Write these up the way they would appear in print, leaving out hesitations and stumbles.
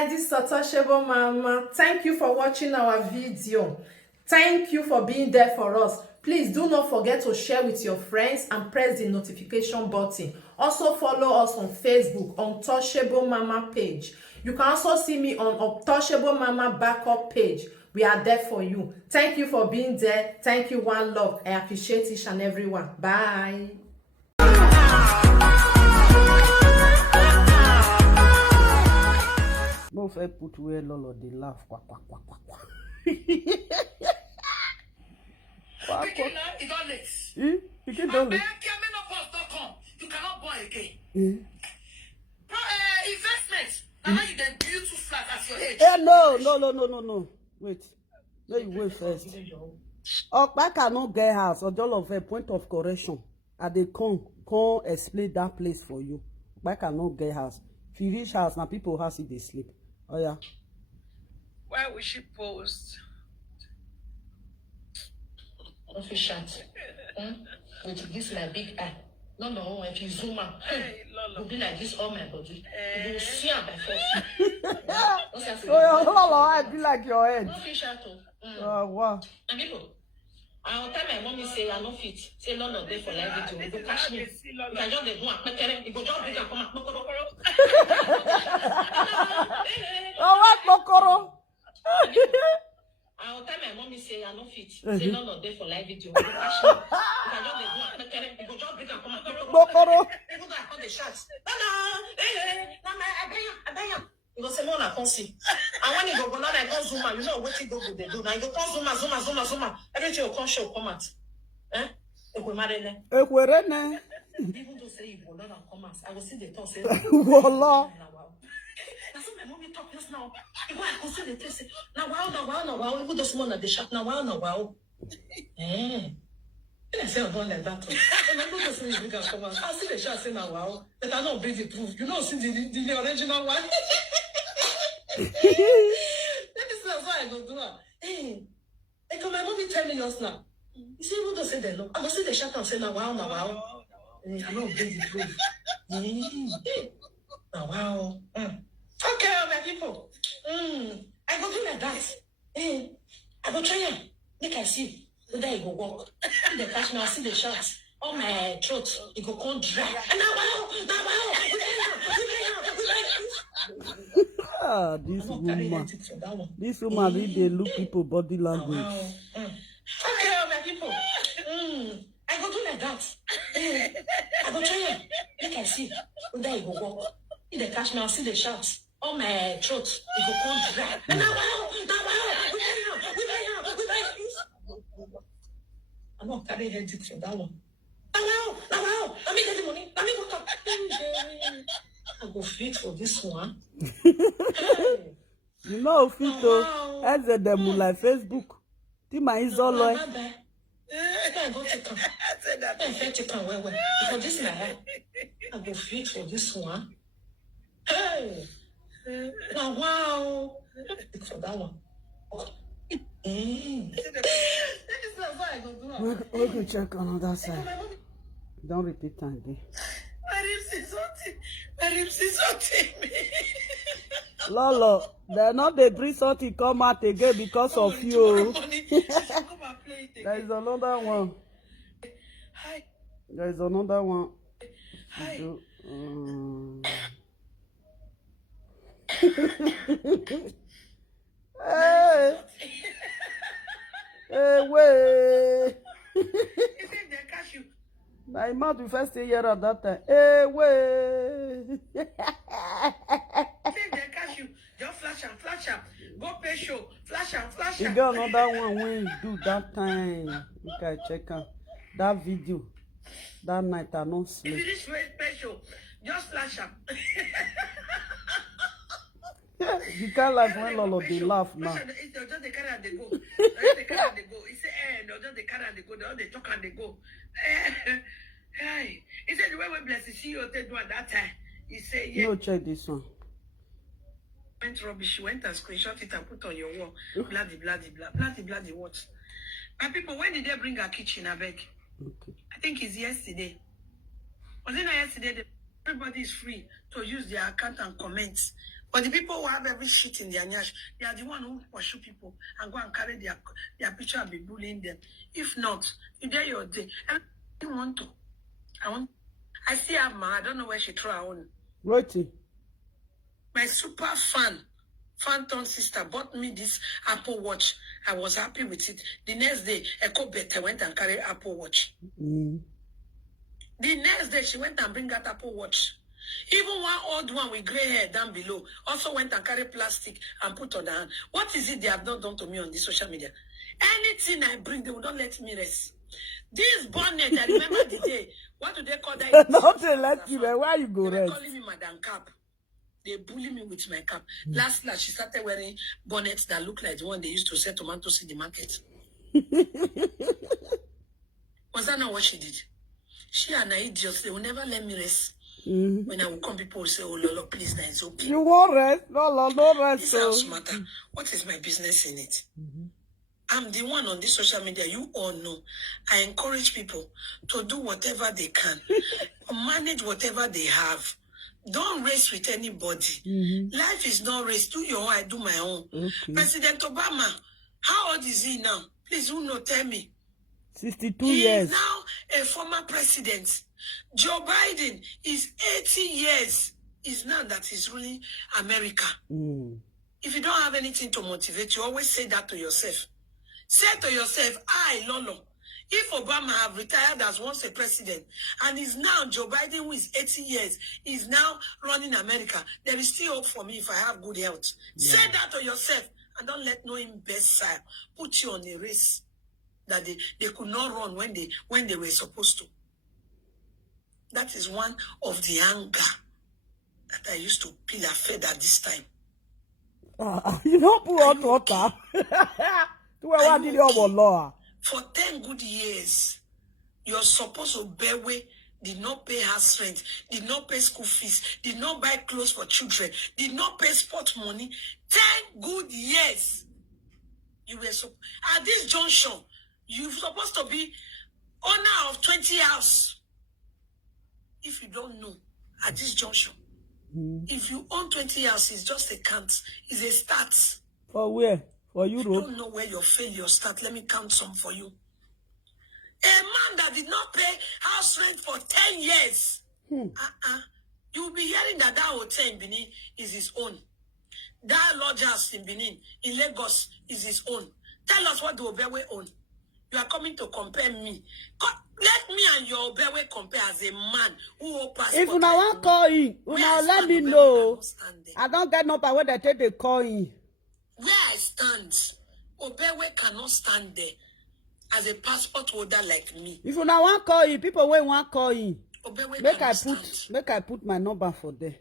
guys, this is Untouchable Mama. Thank you for watching our video. Thank you for being there for us. Please do not forget to share with your friends and press the notification button. Also follow us on Facebook, Untouchable Mama page. You can also see me on Untouchable Mama backup page. We are there for you. Thank you for being there. Thank you, one love. I appreciate each and everyone. Bye. Mo fẹ́ put where Lolo dey laugh kwa. Pikin now, it don't late. Pikin don late. Menopause don't come. You cannot born again. Investment. Now you then build two flats at your age. No. Wait. Let you wait first. Okpa cannot get house or all of a point of correction. And they come explain that place for you. Okpa cannot get house. If you reach house, now people have see they sleep. Oh yeah. Why would she post? If you shut, with this my big eye. No, if you zoom out, it'll be like this all my body. You will see on my face. Lolo, I be like your head. No fish out. Wow. And people, I will tell my mommy say I no fit. Say Lolo there for live video. You go catch me. You can just do a you go just bring and come out. Oh, what Mokoro? I will tell my mommy say I no fit. Say Lolo there for live video. You go catch me. You can just do a you go just bring and come out. Mokoro. People go and the shots. I buy him. You go say no, I can't see. And when you go now, I can't zoom out. You know what you go they do. Now you can't zoom out. Everything you can't show come out. Even though say you will not come out, I will see the talk say. Voila. That's what my mommy talk just now. You go and consider the test. Say now wow. Even though someone at the shop now wow. I say I'm going like that. And I'm not saying you can come out. I see the shot say now wow. But I don't bring the proof. You know, see the original one. That is what I go do. Hey, come my mommy tell me just now. You see, even though say they know, I go see the shot and say now wow. I don't bring the proof. Now wow. Okay, my people. I go do like that. I go try it. Make I see. Whether it go walk. They catch me, I see the shots. On my throat, it go come dry. And now wow. This woman read they look people body language. Okay, my people. I go do like that. I go try it. Make I see. Whether it go walk. If they catch me, I see the shots. On my throat, it go come dry. And now wow. I'm not carrying headache for that one. Now, let me get the money. Let me go talk. I go fit for this one. You know, fit to as a demo like Facebook. Tima is all like. I go take her. I take her well. For this my head. I go fit for this one. Hey. Now, wow. For that one. We can check on that side. Don't repeat that again. My ribs is something. Lolo, they're not the bring something come out again because of you. There is another one. Hi. There is another one. Hi. Hey, way. If they catch you. My mouth will first stay here at that time. Hey, way. If they catch you, just flash up. Go pay show. Flash up. You got another one when you do that time. You can check out that video. That night I don't sleep. If you reach pay show, just flash up. You can't like when Lolo they laugh now. They'll just they carry and they go. They carry and they go. He said, they'll just they carry and they go. They'll they talk and they go. He said the way we bless the CEO they do at that time. He said, yeah. No, check this one. Went rubbish. Went and screenshot it and put on your wall. Bloody what? And people, when did they bring our kitchen? I beg. Okay. I think it's yesterday. Was it not yesterday? Everybody is free to use their account and comment But the people who have every shit in their nyash, they are the one who pursue people and go and carry their picture and be bullying them. If not, you dare your day. And I want to. I see her ma. I don't know where she threw her own. Roti. My super phantom sister bought me this Apple Watch. I was happy with it. The next day, Echo Beta went and carried Apple Watch. The next day, she went and bring that Apple Watch. Even one old one with gray hair down below also went and carried plastic and put on the hand. What is it they have not done to me on this social media? Anything I bring, they will not let me rest. This bonnet, I remember the day. What do they call that? Nothing let you, man. Why you go They were rest? calling me Madam Cap. They bully me with my cap. Last, she started wearing bonnets that look like the one they used to sell tomatoes in the market. Was that not what she did? She and I idiots, they will never let me rest. When I will come, people will say, oh, Lolo, please, that is okay. You won't rest? No rest. This house matter. What is my business in it? I'm the one on this social media. You all know. I encourage people to do whatever they can. Manage whatever they have. Don't race with anybody. Life is not race. Do your own, I do my own. Okay. President Obama, how old is he now? Please, who know, tell me. 62 He years. is now a former president. Joe Biden is 80 years. Is now that he's ruling America. If you don't have anything to motivate you, always say that to yourself. Say to yourself, I, Lolo, if Obama have retired as once a president, and is now Joe Biden, who is 80 years, is now running America, there is still hope for me if I have good health. Yeah. Say that to yourself, and don't let no imbecile put you on a race that they could not run when they were supposed to. That is one of the anger that I used to peel a feather this time. You don't put hot water. For 10 good years, you're supposed to bear weight, did not pay house rent, did not pay school fees, did not buy clothes for children, did not pay sport money. 10 good years. You were at this junction, you're supposed to be owner of 20 houses. If you don't know, at this junction, if you own 20 houses, it's just a count. It's a start. For where? For Europe? You don't know where your failure start. Let me count some for you. A man that did not pay house rent for 10 years. You'll be hearing that hotel in Benin is his own. That lodge house in Benin, in Lagos, is his own. Tell us what the Obewe own. You are coming to compare me. Let me and your Obewe compare as a man who passport. If you want call in, you now let me know. I don't get number where they take the call in. Where I stand, Obewe cannot stand there as a passport holder like me. If you now want call in, people will want call in. Obewe make I put my number for there.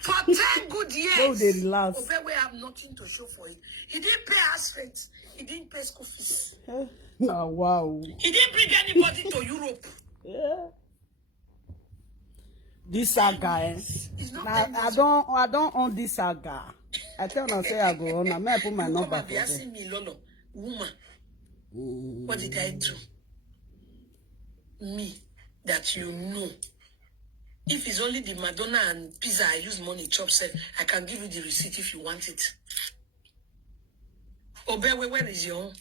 For 10 good years, so they relax. Obewe have nothing to show for it. He didn't pay house rent. He didn't pay school fees. Oh, wow. He didn't bring anybody to Europe. Yeah. This saga, I don't own this saga. I tell her say I go on. I may put my number for there. Asking me, Lolo, woman, what did I do? Me, that you know. If it's only the Madonna and pizza I use money chop set, I can give you the receipt if you want it. Obewe, where is your own?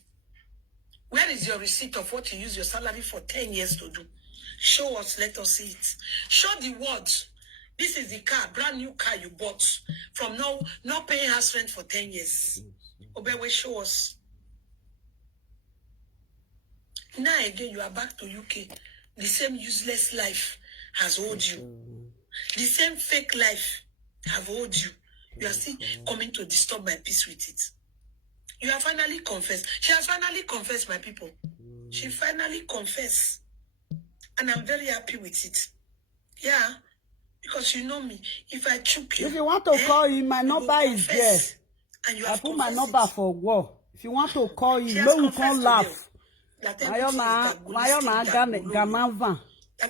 Where is your receipt of what you use your salary for 10 years to do? Show us, let us see it. Show the words. This is the car, brand new car you bought from not paying house rent for 10 years. Obewe, show us. Now again, you are back to UK. The same useless life has hold you. The same fake life have hold you. You are still coming to disturb my peace with it. You have finally confessed. She has finally confessed, my people. She finally confessed. And I'm very happy with it. Yeah. Because you know me. If I choke you. If you want to call in, my number is there. And you I have put my number for war. If you want to call in, no, you can't laugh. That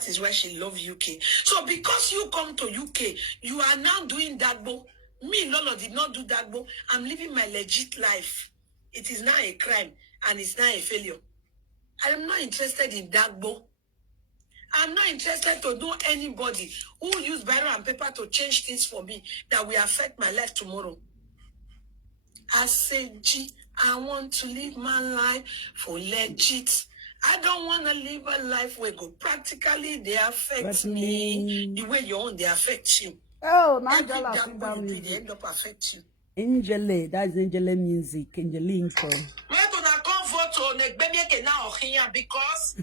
is why she loves UK. So because you come to UK, you are now doing Dagbo. Me, Lolo, did not do Dagbo. I'm living my legit life. It is now a crime and it's now a failure. I am not interested in Dagbo. I'm not interested to know anybody who use Bible and paper to change things for me that will affect my life tomorrow. I said, G, I want to live my life for legit. I don't want to live a life where go practically they affect me. The way you're on, they affect you. Oh, now Every y'all dark sing way that you do, they music. end up affect you. Angele, that's Angele music. Angelinko. Because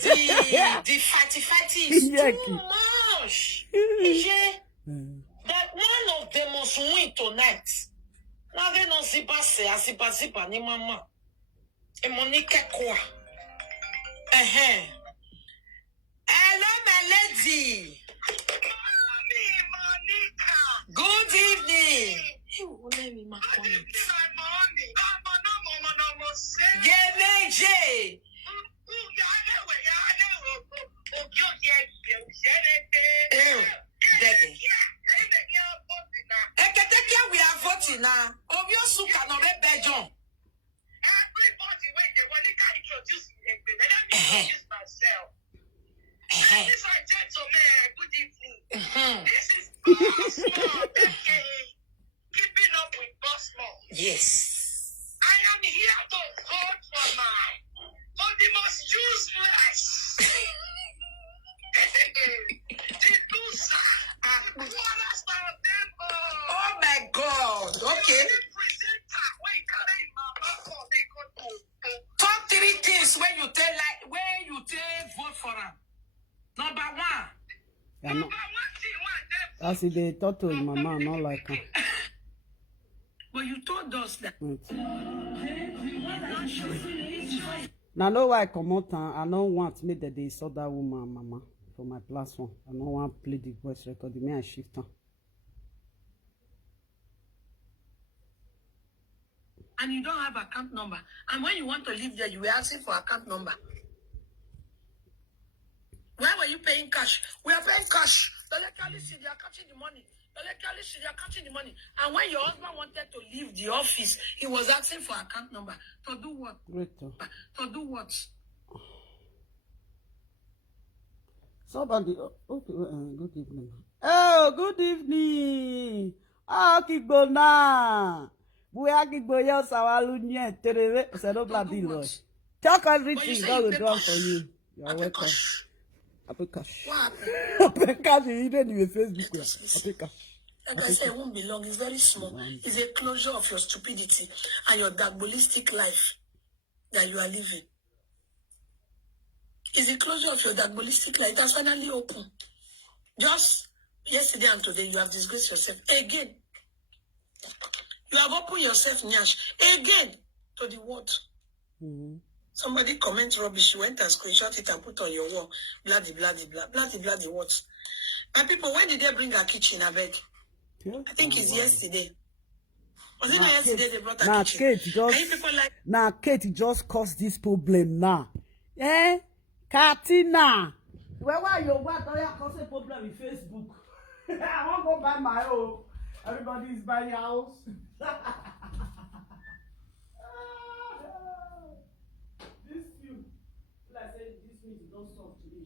the fighty is too much. But one of them must win tonight. Now they don't ziba ni mama. E Monica Kwa. Hello, my lady. Good evening. Hey, what name is my comment? Yemeje. Eketekia we are voting now. Obiosu cannot be bejon. Everybody when they want to introduce me, let me introduce myself. This is gentlemen. Good evening. This is Boss keeping up with Boss Mom. Yes. I am here to vote for the most useless. Oh my God. Okay. Top 3 things when you vote for them. Number 1. Yeah, no. As if they talk to his mama, not like her. But you told us that. Now, know why I come out and I don't want me that they saw that woman, mama, for my platform. I don't want to play the voice record. Me, I shift on. And you don't have account number. And when you want to live there, you were asking for account number. Why were you paying cash? We are paying cash. The locality, they are catching the money. The locality, they are catching the money. And when your husband wanted to leave the office, he was asking for account number. To do what? Great. To do what? Somebody, okay, good evening. Oh, good evening. Oh, Kibona. Buya Kiboya Sawalunya, Terere, Sedobla Bilo. Talk everything, God will draw for you. You're welcome. Apekash. What happened? Apekash, you didn't even Facebook. Apekash. Like I said, it won't be long. It's very small. It's a closure of your stupidity and your diabolistic life that you are living. It's a closure of your diabolistic life. It has finally opened. Just yesterday and today, you have disgraced yourself again. You have opened yourself, Nyash, again to the world. Mm-hmm. Somebody comment rubbish. You went and screenshot it and put on your wall. Bloody, bloody, bloody, bloody, bloody what? My people, when did they bring her kitchen? I beg. Yeah. I think it's yesterday. Was it not Kate, yesterday they brought her kitchen? Kate just caused this problem now. Eh? Katina. Why you what do you cause a problem with Facebook? I want to go buy my own. Everybody is buying house. This you. Like I said, this meat is not soft today.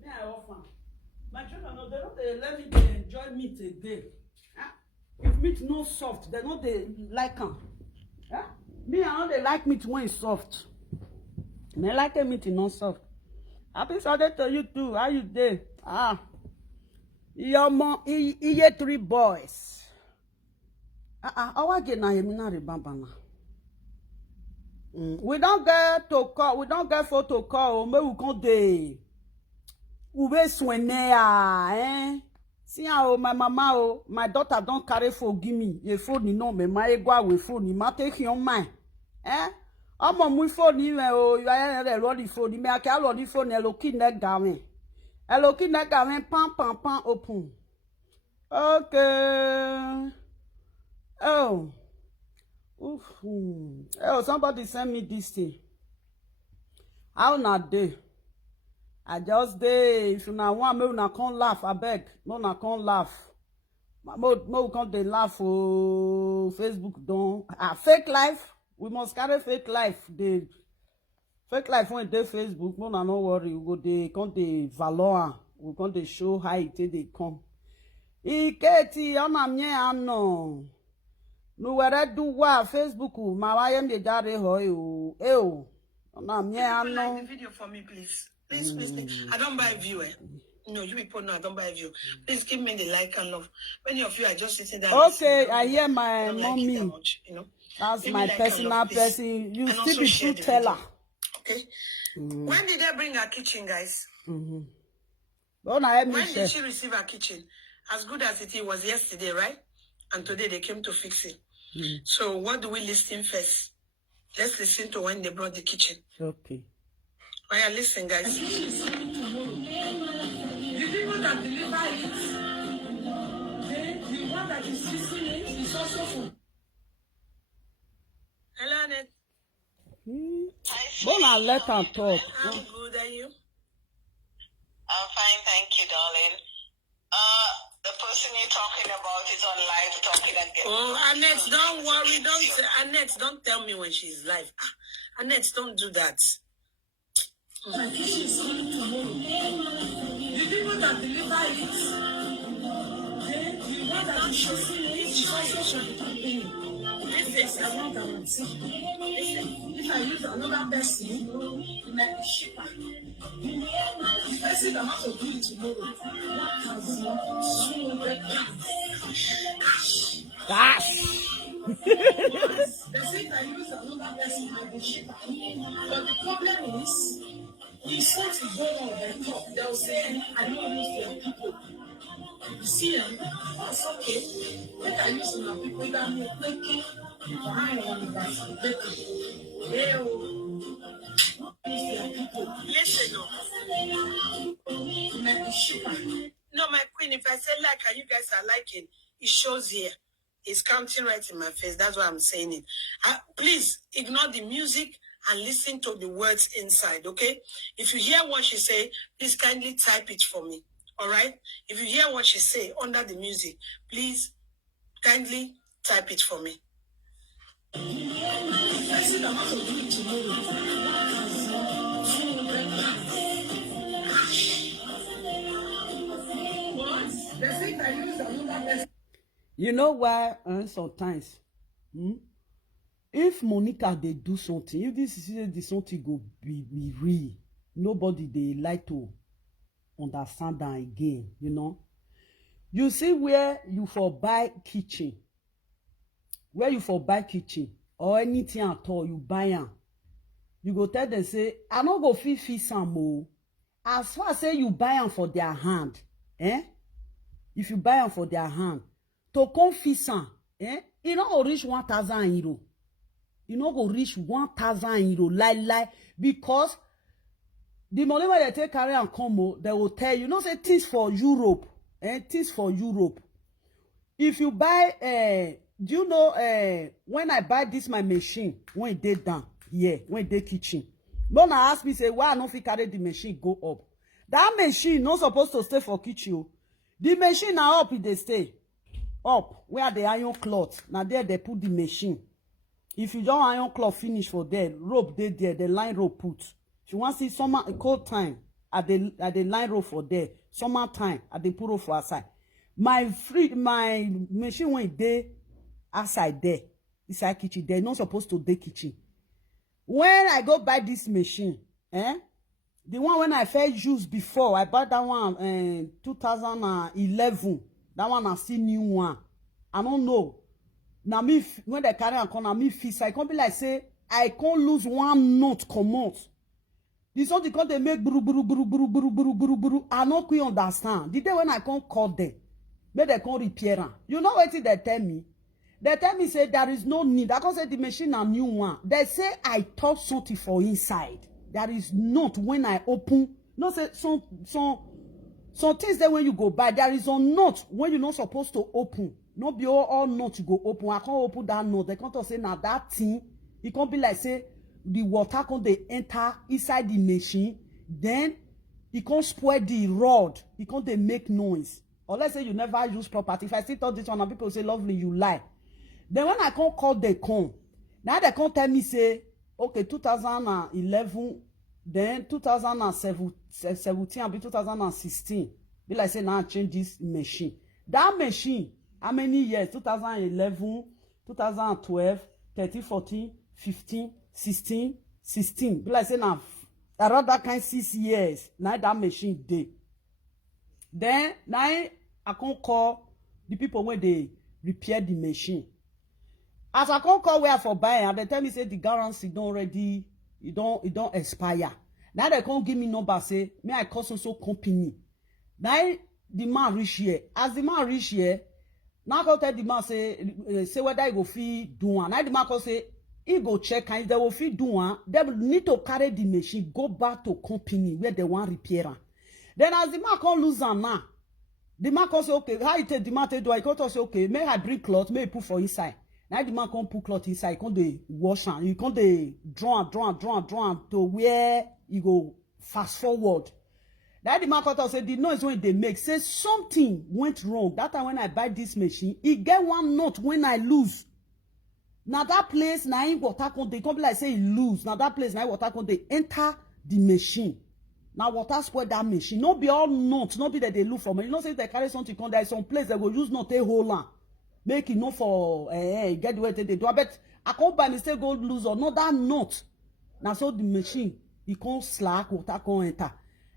Me, I offer. My children, no, they don't let me enjoy meat again. If meat no soft, they know they like them. Me, I know they like meat when it's soft. Me like a meat not soft. Happy Sunday to you too. How you doing? Your mom, he 3 boys. Our get na yemina remember na. We don't get to call. We don't get photo call. Me we come dey. We be swene See how my mama my daughter don't carry phone give me. Your phone no me my go with phone. Ma take your mind. Ọmọ mu phone ni o you are lo di phone me aka lo di phone e lo ki na gawen. E lo ki na gawen pam open. Okay. Oh. Oof. Oh, somebody send me this thing. How na dey? I just dey. If una want me una come laugh, I beg. No una come laugh. Mo come dey laugh for Facebook don fake life. We must carry fake life. The fake life when dey Facebook, no worry. We go dey come dey valor am. We come dey show how it dey come. Iketi ona mie ano. No were do wa Facebook ma wa ye me jare ho e o. Ona mie ano. Like the video for me, please. Please. I don't buy view. No, you people know I don't buy view. Please give me the like and love. Many of you are just sitting there. Okay, I hear my mommy. Like much, you know? That's give my like personal love, person. You and still be true teller. Okay. When did they bring our kitchen, guys? When did she receive her kitchen? As good as it was yesterday, right? And today they came to fix it. So what do we listen first? Let's listen to when they brought the kitchen. Okay. Oh yeah, listen, guys. The people that deliver it, the one that is fixing it is also full. Hello, Annette. Bona let her talk. I'm good, and you? I'm fine, thank you, darling. The person you're talking about is on live talking again. Oh, Annette, don't worry. Annette, don't tell me when she's live. Annette, don't do that. My kitchen is coming tomorrow. The people that deliver it, the one that is fixing it is also full. If I want guarantee, if I use another person, it might be cheaper. The person that has to do it tomorrow, 1,200 pounds. Gosh. They say if I use another person, it might be cheaper. But the problem is, you said to go on the top, they'll say, I don't use their people. You see them, that's okay. When I use my people, that means thinking, I want to they will use their people. Listen, It might be cheaper. no, my queen, if I say like and you guys are liking, it shows here. It's counting right in my face. That's why I'm saying it. Please ignore the music and listen to the words inside, okay? If you hear what she say, please kindly type it for me, all right? If you hear what she say under the music, please kindly type it for me. I see the amount of do it tomorrow. 1,200 pounds. What? They say if I use another person. You know why sometimes if Monica they do something, if this is the something go be real, nobody they like to understand that again, you know. You see where you for buy kitchen, or anything at all, you buy am, you go tell them say, I no go fit fix am o. As far as say you buy am for their hand, if you buy am for their hand, to come fix am, e no go reach 1,000 euro. E no go reach 1,000 euro, lie, because the money wey they take carry am come, they will tell you, say things for Europe, things for Europe. If you buy, do you know, when I buy this my machine, when it dey down here, when it dey kitchen, Mona ask me say why I no fit carry the machine go up. That machine not supposed to stay for kitchen. The machine na up, it dey stay up where the iron cloth. Now there they put the machine. If you don't iron cloth finish for there, rope dey there, the line rope put. If you want see summer cold time, at the line rope for there, summer time at the put rope for outside. My machine went there outside there, inside kitchen. They're not supposed to dey kitchen. When I go buy this machine, the one when I first used before, I bought that one in 2011. That one I see new one. I don't know. Now me when they carry and come, now me fix. I can't be like say I can't lose one note come out. This one because they make buru. I not quite understand. The day when I can't call them, make they can't repair them. You know what they tell me? They tell me say there is no need. I can say the machine a new one. They say I touch something for inside. There is not when I open. No say some things that when you go buy, there is a note when you're not supposed to open. Not be all note you go open. I can't open that note. They can't say now that thing. It can't be like say the water can't they enter inside the machine. Then it can't spoil the rod. It can't they make noise. or let's say you never use property. If I still talk this one and people say lovely, you lie. Then when I can't call the con, now they can't tell me say, okay, 2011, then 2017 and 2016. Be like say now I change this machine. That machine, how many years? 2011, 2012, 13, 14, 15, 16. Be like say now around that kind 6 years. Now that machine day. Then now I can't call the people when they repair the machine. As I can't call where for buying, and they tell me say the guarantee don't already, it don't expire. Now they can't give me number say, may I call so company. Now the man reach here. As the man reach here, now I tell the man say whether he go feed do one. Now the man can say he go check, and if they will feed do one, they will need to carry the machine, go back to company where they want repair. Then as the man can't lose am now, the man can say, okay, how you take the man take do? I can say, okay, may I bring cloth, may I put for inside. Now the man can't put cloth inside, he can't dey wash am, he can't dey draw to where he go fast forward. Now the man can say the noise when they make, say something went wrong. That time when I buy this machine, he get one note when I lose. Now that place, now in water can they come be like say he lose. Now that place, now water can they enter the machine. Now water spoil that machine. Not be all notes, not be that they look for me. You know, say they carry something, there is some place they go use not a whole land. Make it not for get the way they do. But I can't by mistake go lose or not that note. Now so the machine, it can't slack, water can't enter.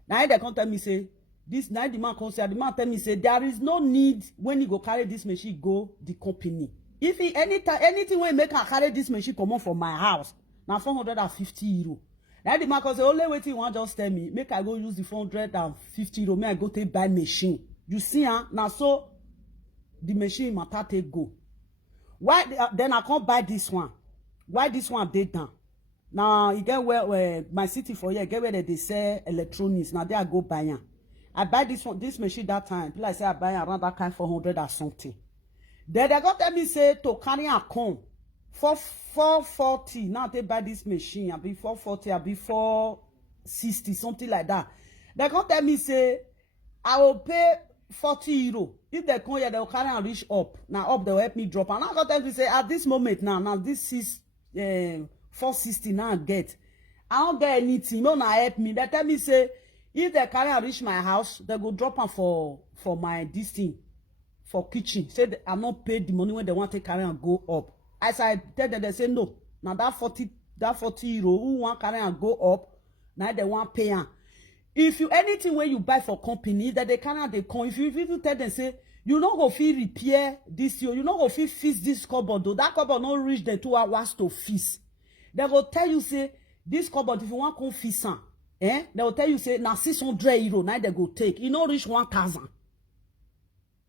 Now they can't tell me say this. Now the man can't say, the man tell me say there is no need when you go carry this machine go the company. If he anything when make her carry this machine come on from my house, now 450 euro. Now the man can say only waiting one just tell me make I go use the 450 euro. May I go take buy machine. You see, now so the machine matter take go. Why then I can't buy this one? Why this one dey down? Now you get where my city for here get where they sell electronics. Now there I go buy am. I buy this machine that time. People I say I buy around that kind 400 or something. Then they got tell me say to carry a con for 440. Now they buy this machine. I be 440. I be 460 something like that. They got tell me say I will pay 40 euro. If they come here, they will carry and reach up. Now up they will help me drop. And I got them to say at this moment now this is 460 now get. I don't get anything. No, now help me. They tell me say if they carry and reach my house, they go drop them for my this thing for kitchen. Say I not paid the money when they want to carry and go up. As I tell them, they say no. Now that 40 euro who want carry and go up, now they want pay am. If you anything when you buy for company that they cannot they come. If you tell them say you not go feel repair this year, you not go feel fix this cupboard though. That cupboard not reach the 2 hours to fix. They go tell you say this cupboard if you want come fix am, they will tell you say now 600 euro now they go take. You not reach 1,000.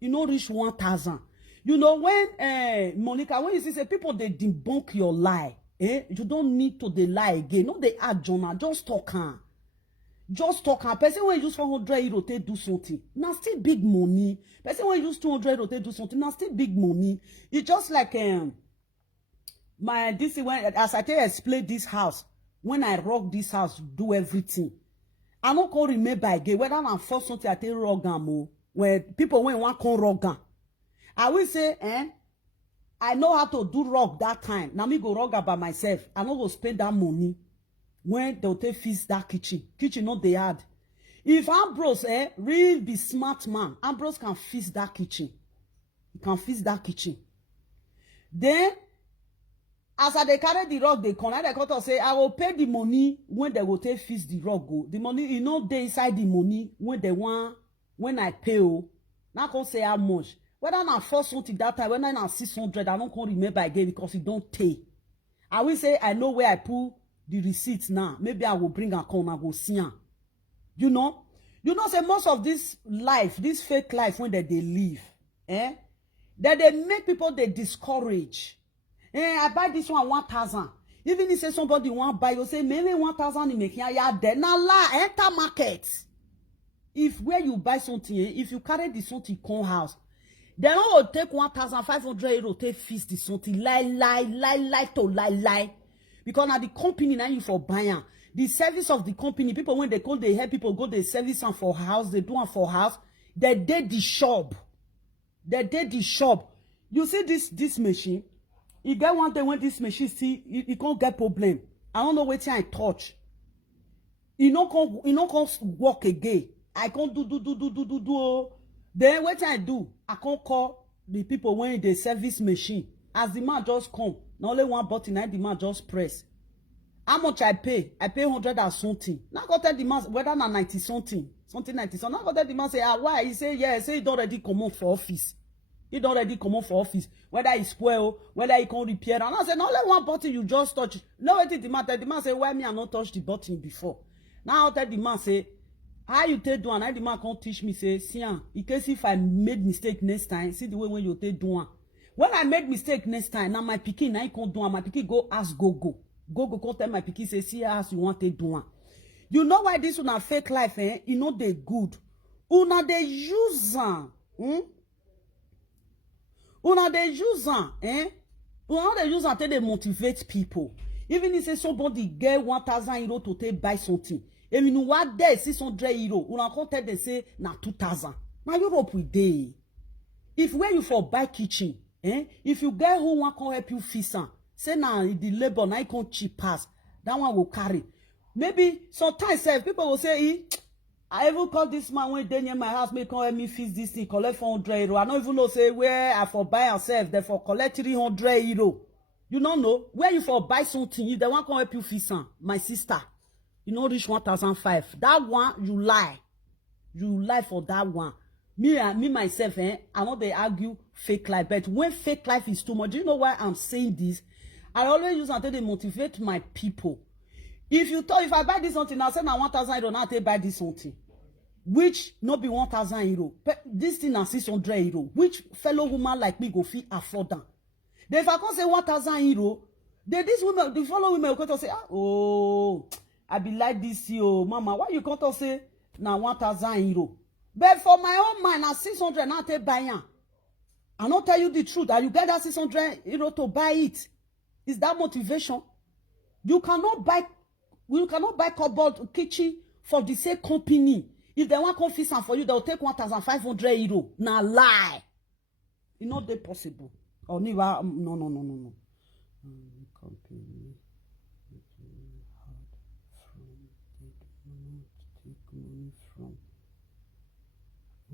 You not reach 1,000. You know when Monica, when you see say people they debunk your lie, you don't need to they lie again. No, they add journal, just talk am. Just talk am. Person when use 400 euro to do something, now still big money. Person when use 200 euro to do something, now still big money. It's just like my this when as I tell you explain this house, when I rock this house, do everything. I don't can remember again whether I'm first something I tell rock am where people when want come rock am. I will say, I know how to do rock that time. Now me go rock by myself. I no go spend that money when they'll take fix that kitchen. Kitchen not they hard. If Ambrose really be smart man, Ambrose can fix that kitchen. He can fix that kitchen. Then, as I they carry the rock, they come. They come to say, I will pay the money when they will take fix the rock go. The money, you know, they inside the money when they want, when I pay. Now I can say how much. Whether I force something that time, when I 600, I don't remember again because it don't take. I will say I know where I put the receipts now. Maybe I will bring a con and go see her. You know, say most of this life, this fake life when they live, that they make people they discourage. I buy this one 1,000. Even if say somebody want buy, you say maybe 1,000 in making ya there. Now enter market. If where you buy something, if you carry this something con house. They don't take 1,500 euro to fix the something lie. Because now the company now you for buying. The service of the company, people when they call they help people go they service and for house, they do and for house. They did the shop. They did the shop. You see this machine? You get one day when this machine see, you can't get problem. I don't know what I touch. You not can't walk again. I can't do. Then what I do? I can't call the people when they service machine. As the man just come, not only one button, and the man just press. How much I pay? I pay 100 and something. Now go tell the man whether na 90 something, 90 something. Now go tell the man say, why? He say, yeah, say he don't already come out for office. He don't already come out for office. Whether he spoil, whether he can repair. And I say, no, only one button you just touch. No, what did the man tell the man say, why me I not touch the button before? Now I tell the man say, how you take do one? Now the man can't teach me say, see, in case if I made mistake next time, see the way when you take do one. When I made mistake next time, now my pikin now he can't do one. My pikin go ask go. Go come tell my pikin say, see as you want to do one. You know why this one a fake life, eh? You know they good. Una they use am. Una they use am, eh? Una they use am to they motivate people. Even if say somebody get 1,000 euro to take buy something, and you know what there 600 euro, una come tell them say na 2,000. Now Europe we dey. If where you for buy kitchen, eh? If you get who one can help you fix am, say now the labor now can cheap pass, that one will carry. Maybe sometimes people will say, I even call this man when they near my house, make come help me fix this thing, collect 400 euro. I don't even know say where I for buy yourself, therefore collect 300 euro. You don't know where you for buy something, if they want to help you fix am, my sister, you know reach 1,005. That one you lie. You lie for that one. Me myself, I know they argue fake life, but when fake life is too much, do you know why I'm saying this? I always use until they motivate my people. If I buy this something, I say now 1,000 euro, now I buy this something, which not be 1,000 euro. But this thing na 600 euro, which fellow woman like me go fit afford them. Then if I can say 1,000 euro, then this woman, the fellow women will come to say, oh, I be like this, yo, mama, why you come to say now 1,000 euro? But for my own mind, na 600 now I buy am. I not tell you the truth, that you get that 600 euro to buy it. Is that motivation? You cannot buy cupboard kitchen for the same company. If they want to fix am for you, they'll take 1,500 euro. Now lie. It's not that possible. Or never. No. Company take money from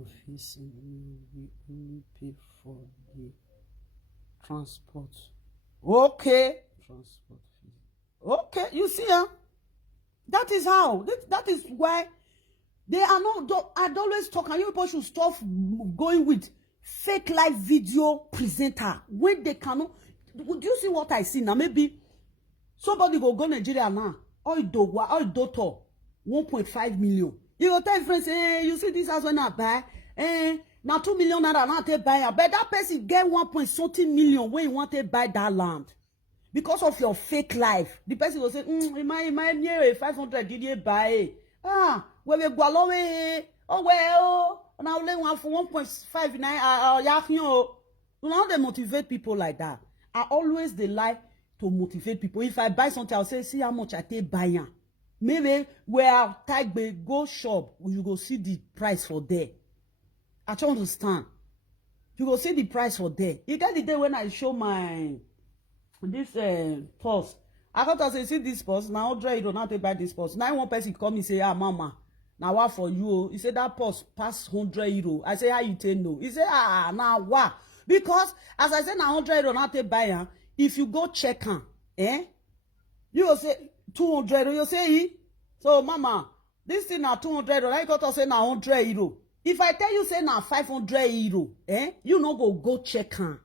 office and we only pay for the transport. Okay. Transport fee. Okay, you see, that is how. That is why they are not. I'd always talk, and you people should stop going with fake live video presenter when they cannot. Do you see what I see now? Maybe somebody go Nigeria now. Or daughter 1.5 million. You go tell friends, hey, you see this house when I buy, now 2 million naira not to buy. But that person get 1.something million when you want to buy that land. Because of your fake life, the person will say, my 500 did you buy? Where we go along, oh well, now only one for 1.5 you know they motivate people like that. I always they like to motivate people. If I buy something, I'll say, see how much I take buying. Maybe where type go shop, you go see the price for there. I don't understand. You go see the price for there. You get the day when I show my this purse. I thought I say, see this purse. Now 100 euro not to buy this purse. Now one person come and say, mama, now what for you? He said that purse pass 100 euro. I say, how you tell no? He said, now what? Because as I said, now 100 euro not to buy. If you go check her, you will say 200. You say, so mama, this thing now 200 euro. I got to say now 100 euro. If I tell you say now 500 euro, you no go check her.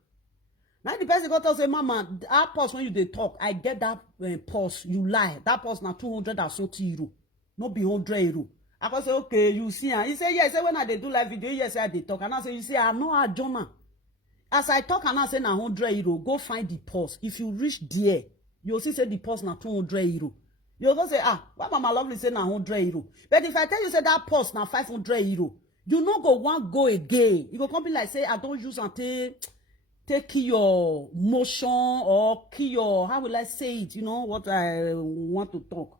Now the person got to say, mama, that purse when you dey talk, I get that purse. You lie. That purse now 200 and something euro, no be 100 euro. I go say, okay, you see her. He say, yes. Say when I dey do live video, yes, I dey talk. And I say, you see, I know a Jonah. As I talk and I say na 100 euro, go find the purse. If you reach there, you'll see say the purse na 200 euro. You'll go say, why mama lovely say na 100 euro? But if I tell you say that purse na 500 euro, you no go want go again. You go come be like say, I don't use and take your motion or key your, how will I say it? You know what I want to talk.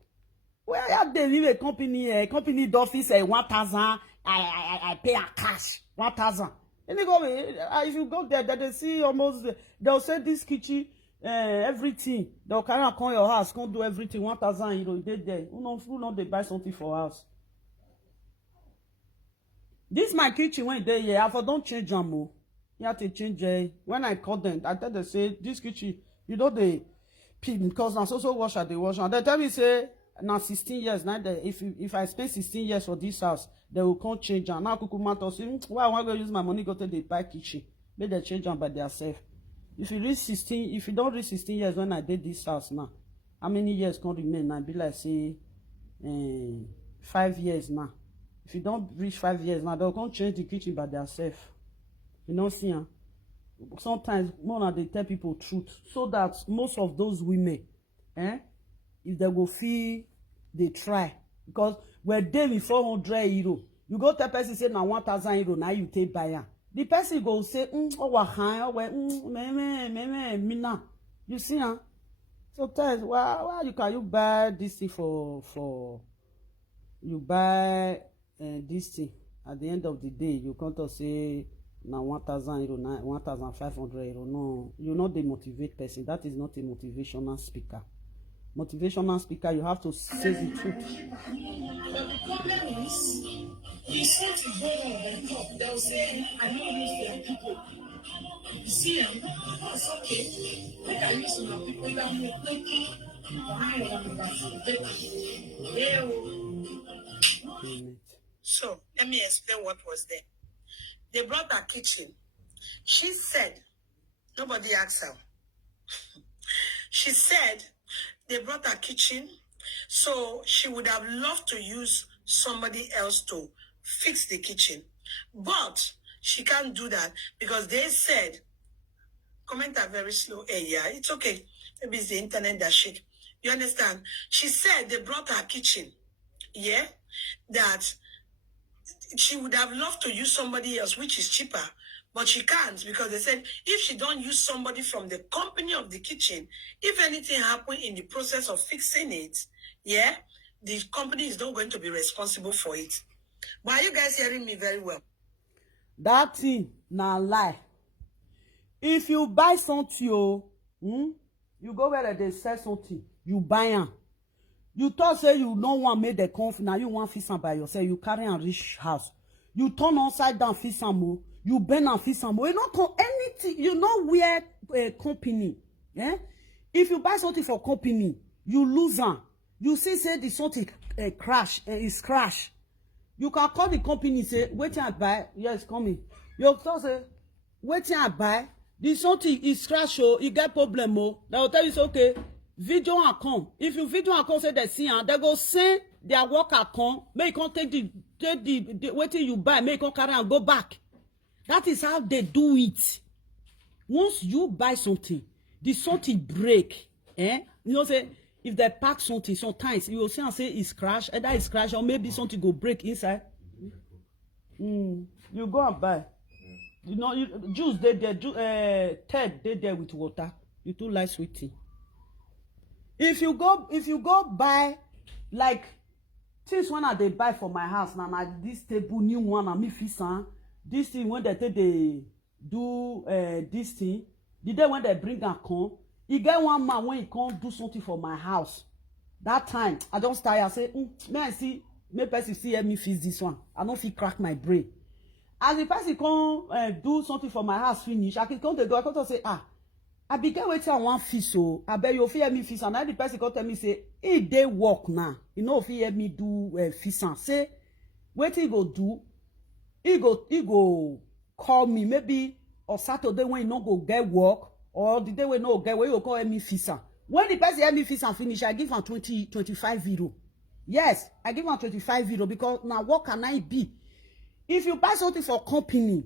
Where have they leave a company d'office 1,000, I pay a cash 1,000. And they go, if you go there, they see almost, they'll say this kitchen, everything. They'll carry and come your house, come do everything, 1,000 euro. They there. Who know they buy something for house? This my kitchen when they here. I don't change them. You have to change. When I call them, I tell them say this kitchen, you know they because now so wash at the wash. And they tell me say now 16 years. Now if I spend 16 years for this house, they will come change. And now Kukuma to say why I want to use my money go to the buy kitchen. Make they change them by themselves. If you reach 16, if you don't reach 16 years when I did this house now, how many years can remain? Now be like say 5 years now. If you don't reach 5 years now, they'll come change the kitchen by themselves. You know, see, sometimes more than they tell people truth, so that most of those women, if they go feel, they try. Because we're there with 400 euro. You go tell person say now 1,000 euro, now you take buy am. The person go say, me. You see, sometimes why you buy this thing for you buy this thing at the end of the day you come to say now 1,000 euro, 1,500 euro. No, you not the motivate person. That is not a motivational speaker. Motivational speaker, you have to say the truth. But the problem is, you said to go on the top, they'll say, I know these people. You see them, it's okay. Like I use some people that are thinking, I am that. So let me explain what was there. They brought her kitchen. She said, nobody asked her. She said they brought her kitchen, so she would have loved to use somebody else to fix the kitchen. But she can't do that because they said, comment are very slow. Hey, yeah, it's okay. Maybe it's the internet that shit. You understand? She said they brought her kitchen. Yeah, that she would have loved to use somebody else, which is cheaper, but she can't because they said if she don't use somebody from the company of the kitchen, if anything happened in the process of fixing it, yeah, the company is not going to be responsible for it. But are you guys hearing me very well? That thing na lie. If you buy something, you go where they sell something, you buy am. You thought say you no want make the conf, now you want fix am by yourself. You carry and reach house. You turn upside down fix am, you bend and fix am. You not turn anything. You know where a company. Yeah. If you buy something for company, you lose am. You see say the something crash is crash. You can call the company say wait till I buy. Yes, coming. You thought say wait till I buy. The something is crash. Oh, you get problem. Oh, they will tell you say okay. Video and come. If you video and come say they see they go send their worker come, make you take the waiting you buy, make you carry and go back. That is how they do it. Once you buy something, the something break. You know say if they pack something, sometimes you will see and say it's crash, either it's crash or maybe something go break inside. You go and buy. You know, juice they there, Ted they there with water. You too like sweet tea. If you go buy like things when I they buy for my house now, this table new one and me fix this thing when they do this thing, the day when they bring a come, you get one man when he can't do something for my house. That time I don't start. I say, may I see, may person see me fix this one. I don't feel crack my brain. As the person can do something for my house finish, I can come to go. I come to say I began waiting on one fish, so I bet you fear me fish, and now the person come tell me say, "Hey, they work now. You know, if he hear me do fish, and say, what he go do? He go call me maybe on Saturday when he no go get work, or the day when he no get work, he go call me fish. When the person hear me fish and finish, I give him 25 euro. Yes, I give him 25 euro because now what can I be? If you buy something for company,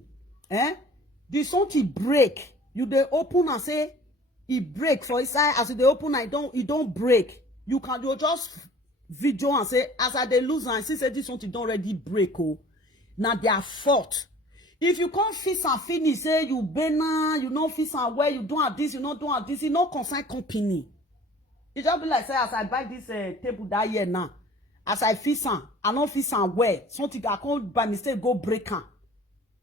the something break. You they open and say it break for inside. As they open, it don't break. You just video and say as I they lose and see say this something don't already break. Oh, now they are fault. If you can't fix and finish, say you banner, you know fix and where you don't this, you not doing this, you not concern company. It just be like say as I buy this table that year now, as I fix am, I no fix am well. Something I can't by mistake go break am.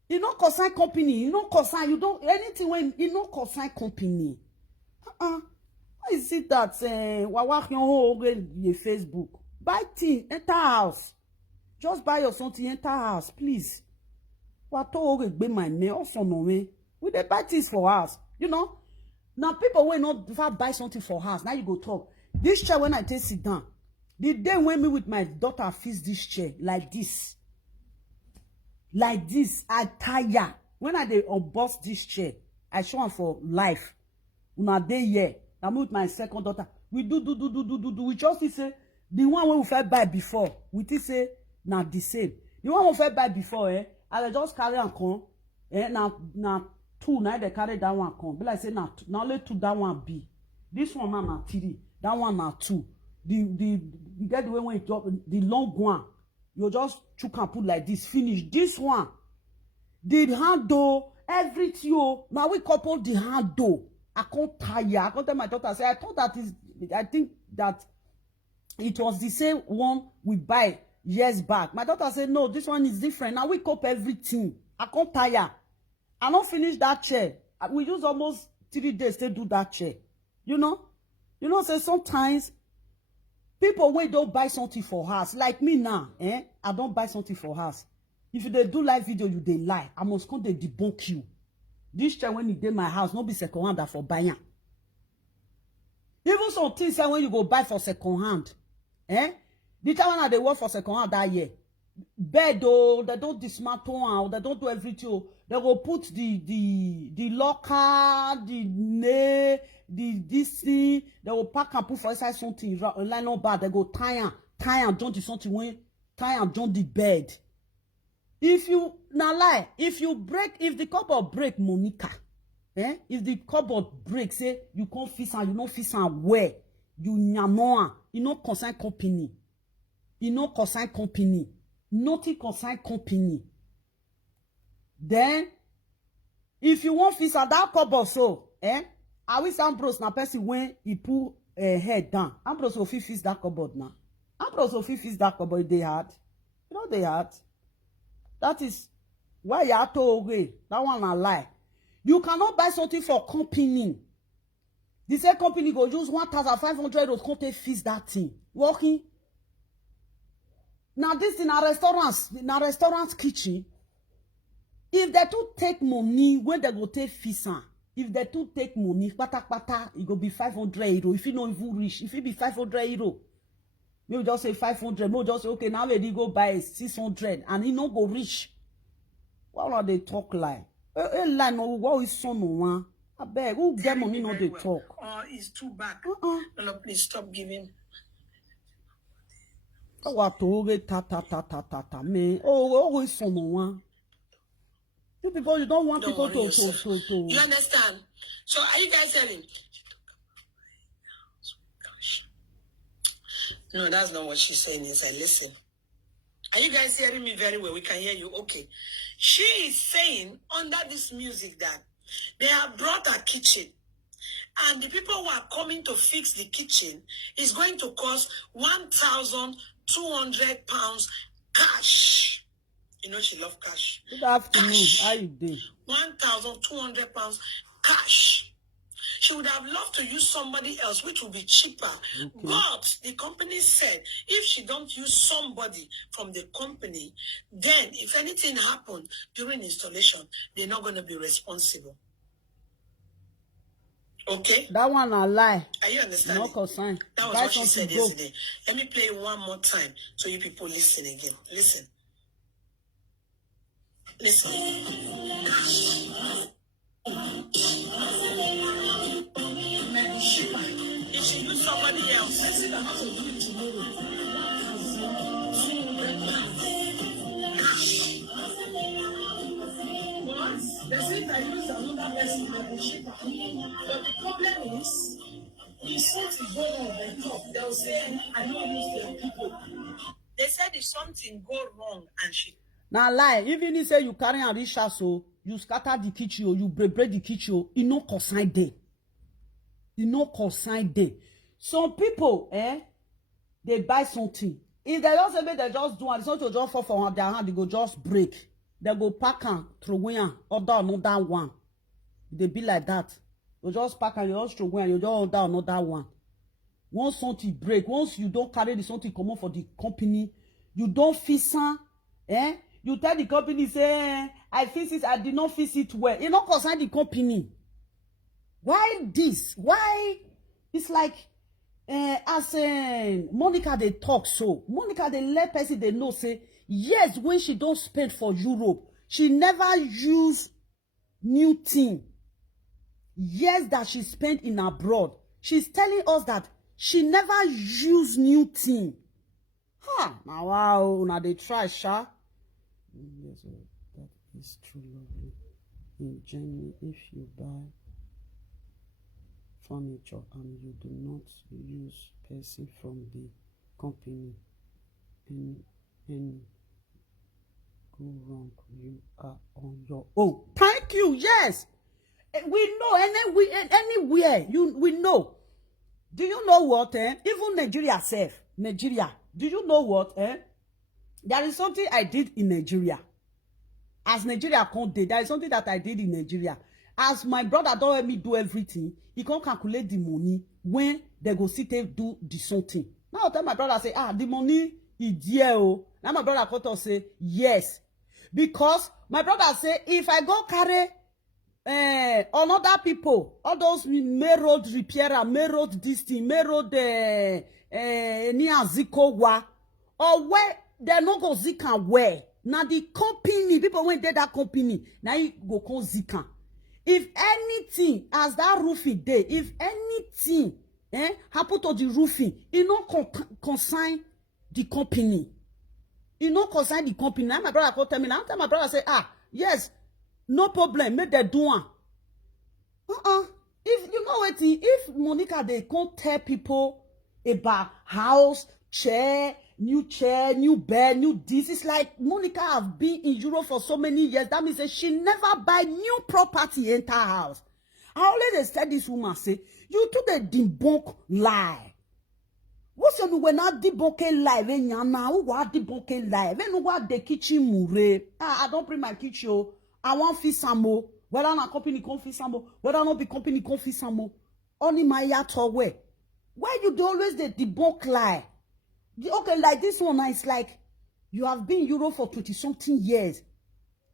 You no concern company. You no concern. You don't anything when you no concern company. Why is it that Wawa your Facebook? Buy thing, enter house. Just buy your something, enter house, please. What to be my name also no way. We dey buy things for house. You know? Now people will not buy something for house. Now you go talk. This chair when I take sit down. The day when me with my daughter fix this chair like this. Like this, I tire. When I dey unbox this chair, I show am for life. Una dey here. I with my second daughter. We do. We just say the one we first buy before. We think say na the same. The one we first buy before, I just carry and come. Na two. Now they carry that one come. Be like say na only two that one be. This one na 3. That one na 2. You get the way when you drop the long one. You just chook and put like this. Finish this one. The handle, everything. Now we couple the handle. I can't tire. I can't tell my daughter. Say I think that it was the same one we buy years back. My daughter said no, this one is different. Now we couple everything. I can't tire. I don't finish that chair. We use almost 3 days to do that chair. You know, say sometimes. People when don't buy something for house, like me now, I don't buy something for house. If they do live video, you they lie. I must come they debunk you. This chair when you dey my house, not be second hand for buying. Even some things when you go buy for second hand, the time when they work for second hand that year, bed they don't dismantle, they don't do everything. They will put the locker, the nail. This thing, they will pack and put for inside something line up bad. They go tie and join the something when tie and join the bed. If you now lie, if the cupboard break, Monica, if the cupboard break, say you can't fix and you don't fix and where you nyanoa, you no concern company, nothing concern company. Then if you want fix and that cupboard so, I wish Ambrose na person when he put head down. Ambrose will fix that cupboard now. Ambrose will fix that cupboard. They had. You know they had. That is why you have to away. That one a lie. You cannot buy something for company. The same company go use 1,500 to come to fix that thing. Working. Now this in a restaurant kitchen. If they do take money when they go take fix am. If they do take money, pata, it go be 500 euro. If you not even rich, if it be 500 euro, you just say 500. No, just say okay. Now we go buy 600, and he no go rich. Why are they talk like? Lie no. What is son no one? I beg. Who get money no they talk? It's too back. No, please stop giving. What to ta me? Oh, is son no one? You people, you don't want people to. You understand? So are you guys hearing? No, that's not what she's saying inside. Listen. Are you guys hearing me very well? We can hear you. Okay. She is saying under this music that they have brought a kitchen. And the people who are coming to fix the kitchen is going to cost £1,200 cash. You know she loves cash. Good afternoon. Cash. How you doing? £1,200 cash. She would have loved to use somebody else, which would be cheaper. Okay. But the company said if she don't use somebody from the company, then if anything happened during installation, they're not going to be responsible. Okay? That one a lie. Are you understanding? No concern. That was what she said yesterday. Let me play it one more time so you people listen again. Listen. Listen. If she use somebody else, They say I use another person to be cheaper. But the problem is, if something go wrong on top, they'll say, I don't use the people. They said if something go wrong and she. Now lie, even if say you carry and reach out, so you scatter the kitchen or you break the kitchen, you no consign there. You no consign there. Some people, they buy something If they don't say make they just do, and it's not to just fall for their hand, they go just break. They go pack and throw away and order another one. They be like that. You just pack and you just throw away and you just order another one. Once something break, once you don't carry the something come out for the company, you don't fix it, you tell the company, say, I fix it, I did not fix it well. You not concern the company. Why this? Why? It's like, as Monica, they talk so. Monica, they let person, they know, say, yes, when she don't spend for Europe, she never use new thing. Yes, that she spent in abroad. She's telling us that she never use new thing. Now wow, now they try, sha. Yes, that is true, lovely. In Germany, if you buy furniture and you do not use person from the company and go wrong, you are on your own. Thank you. Yes, we know anywhere we know. Do you know what? Even Nigeria self, Nigeria. Do you know what? There is something I did in Nigeria. As Nigeria can't do, there is something that I did in Nigeria. As my brother don't let me do everything, he can't calculate the money when they go sit and do the something. Now I tell my brother, say, the money is there. Oh. Now my brother come to say, yes. Because my brother say, if I go carry on other people, all those main road repairer, main road this thing, main road near Zikowa, or where they no go Zika where. Now the company, people when they that company, now you go call Zika. If anything, as that roofing day, if anything happen to the roofing, it no consign the company. It no consign the company. Now my brother call tell me, now tell my brother say, yes, no problem, make they do one. If you know what, if Monica they can't tell people about house, chair, new bed, new this. It's like Monica have been in Europe for so many years. That means that she never buy new property enter house. I always said this woman say, you do the debunk lie. What's your when I debunk lie? When you now what debunk lie? When you what the kitchen mure? I don't bring my kitchen. I want fish some more. Whether na company come fish some more, whether not be company come fish some more. Only my yacht or where? Why you do always the debunk lie? Okay, like this one, it's like you have been in Europe for 20-something years.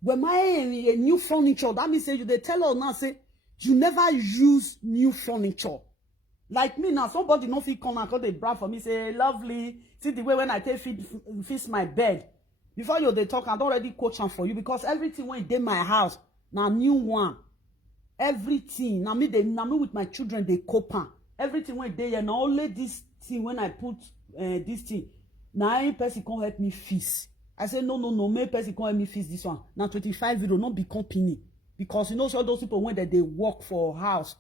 When my new furniture, that means say you they tell her now say you never use new furniture. Like me now, somebody no fit come and call the brand for me say lovely. See the way when I take fix my bed. Before you they talk, I don't already coach them for you because everything when they my house now new one. Everything now me with my children they cope. Everything when they and only this thing when I put. This thing now any person can't help me fix. I say no me person can't help me fix this one. Now 25 euro not be company because you know all those people when they work for house.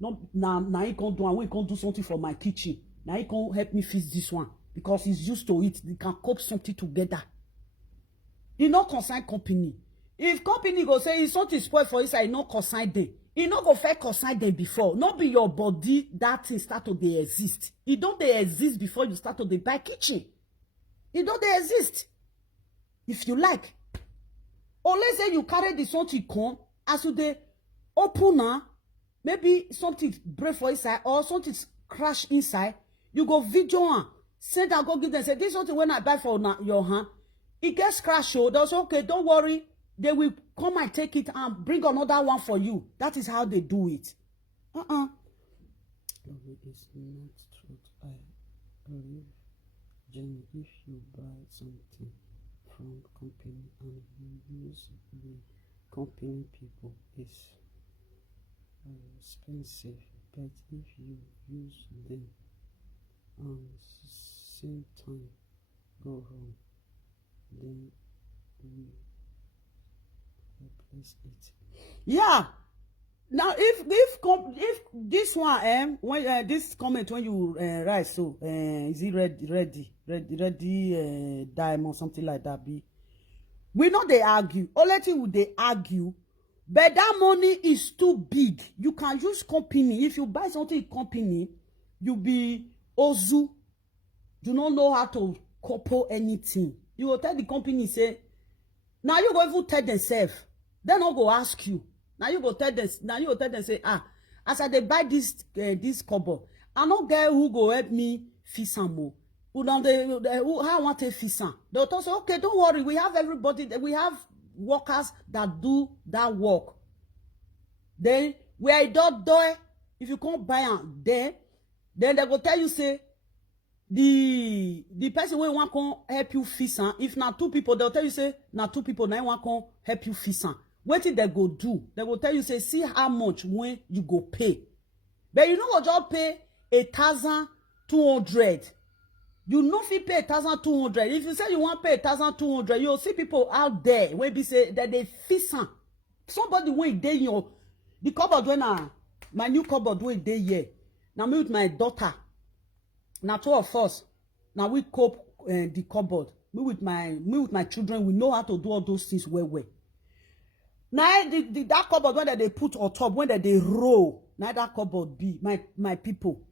No now he can't do and we can't do something for my kitchen. Now he can't help me fix this one because he's used to it. They can cope something together. He not consign company. If company go say it's something spoiled for inside, not consign them. You no go first consign them before. Not be your body that thing start to they exist. It don't they exist before you start to they buy kitchen. It don't they exist. If you like. Or let's say you carry the something come as you they open now, maybe something break for inside or something crash inside. You go video on. Send and go give them say this something when I buy for your hand. It gets crashed. So that's okay. Don't worry. They will come and take it and bring another one for you. That is how they do it. It's not truth. I believe, Jenny, if you buy something from company and you use the company people, it's expensive. But if you use them and same time go wrong, then we replace it. Yeah. Now, if this one when this comment when you write so is it ready diamond something like that be we know they argue only thing would they argue but that money is too big. You can use company if you buy something company you be ozu do not know how to couple anything. You will tell the company, say, now you go even tell themselves. They not go ask you. Now you go tell them, say, as I dey buy this cupboard, I no get who go help me fix am o. How I want to fix am. They will say, okay, don't worry, we have everybody, we have workers that do that work. Then where I don't do, if you can't buy am then they go tell you, say, the person wey wan come help you fix am, if na 2 people, they'll tell you, say, na 2 people na wan come help you fix am. Wetin they go do? They go tell you, say, see how much when you go pay. But you know what, just pay 1,200. You know if you pay 1,200. If you say you want pay 1,200, you'll see people out there when be say that they fix am. Somebody when they your the cupboard when my new cupboard when they here. Now me with my daughter. Now 2 of us. Now we cope the cupboard. Me with my children, we know how to do all those things well. Now that cupboard when they put on top, when they roll, now that cupboard be my people.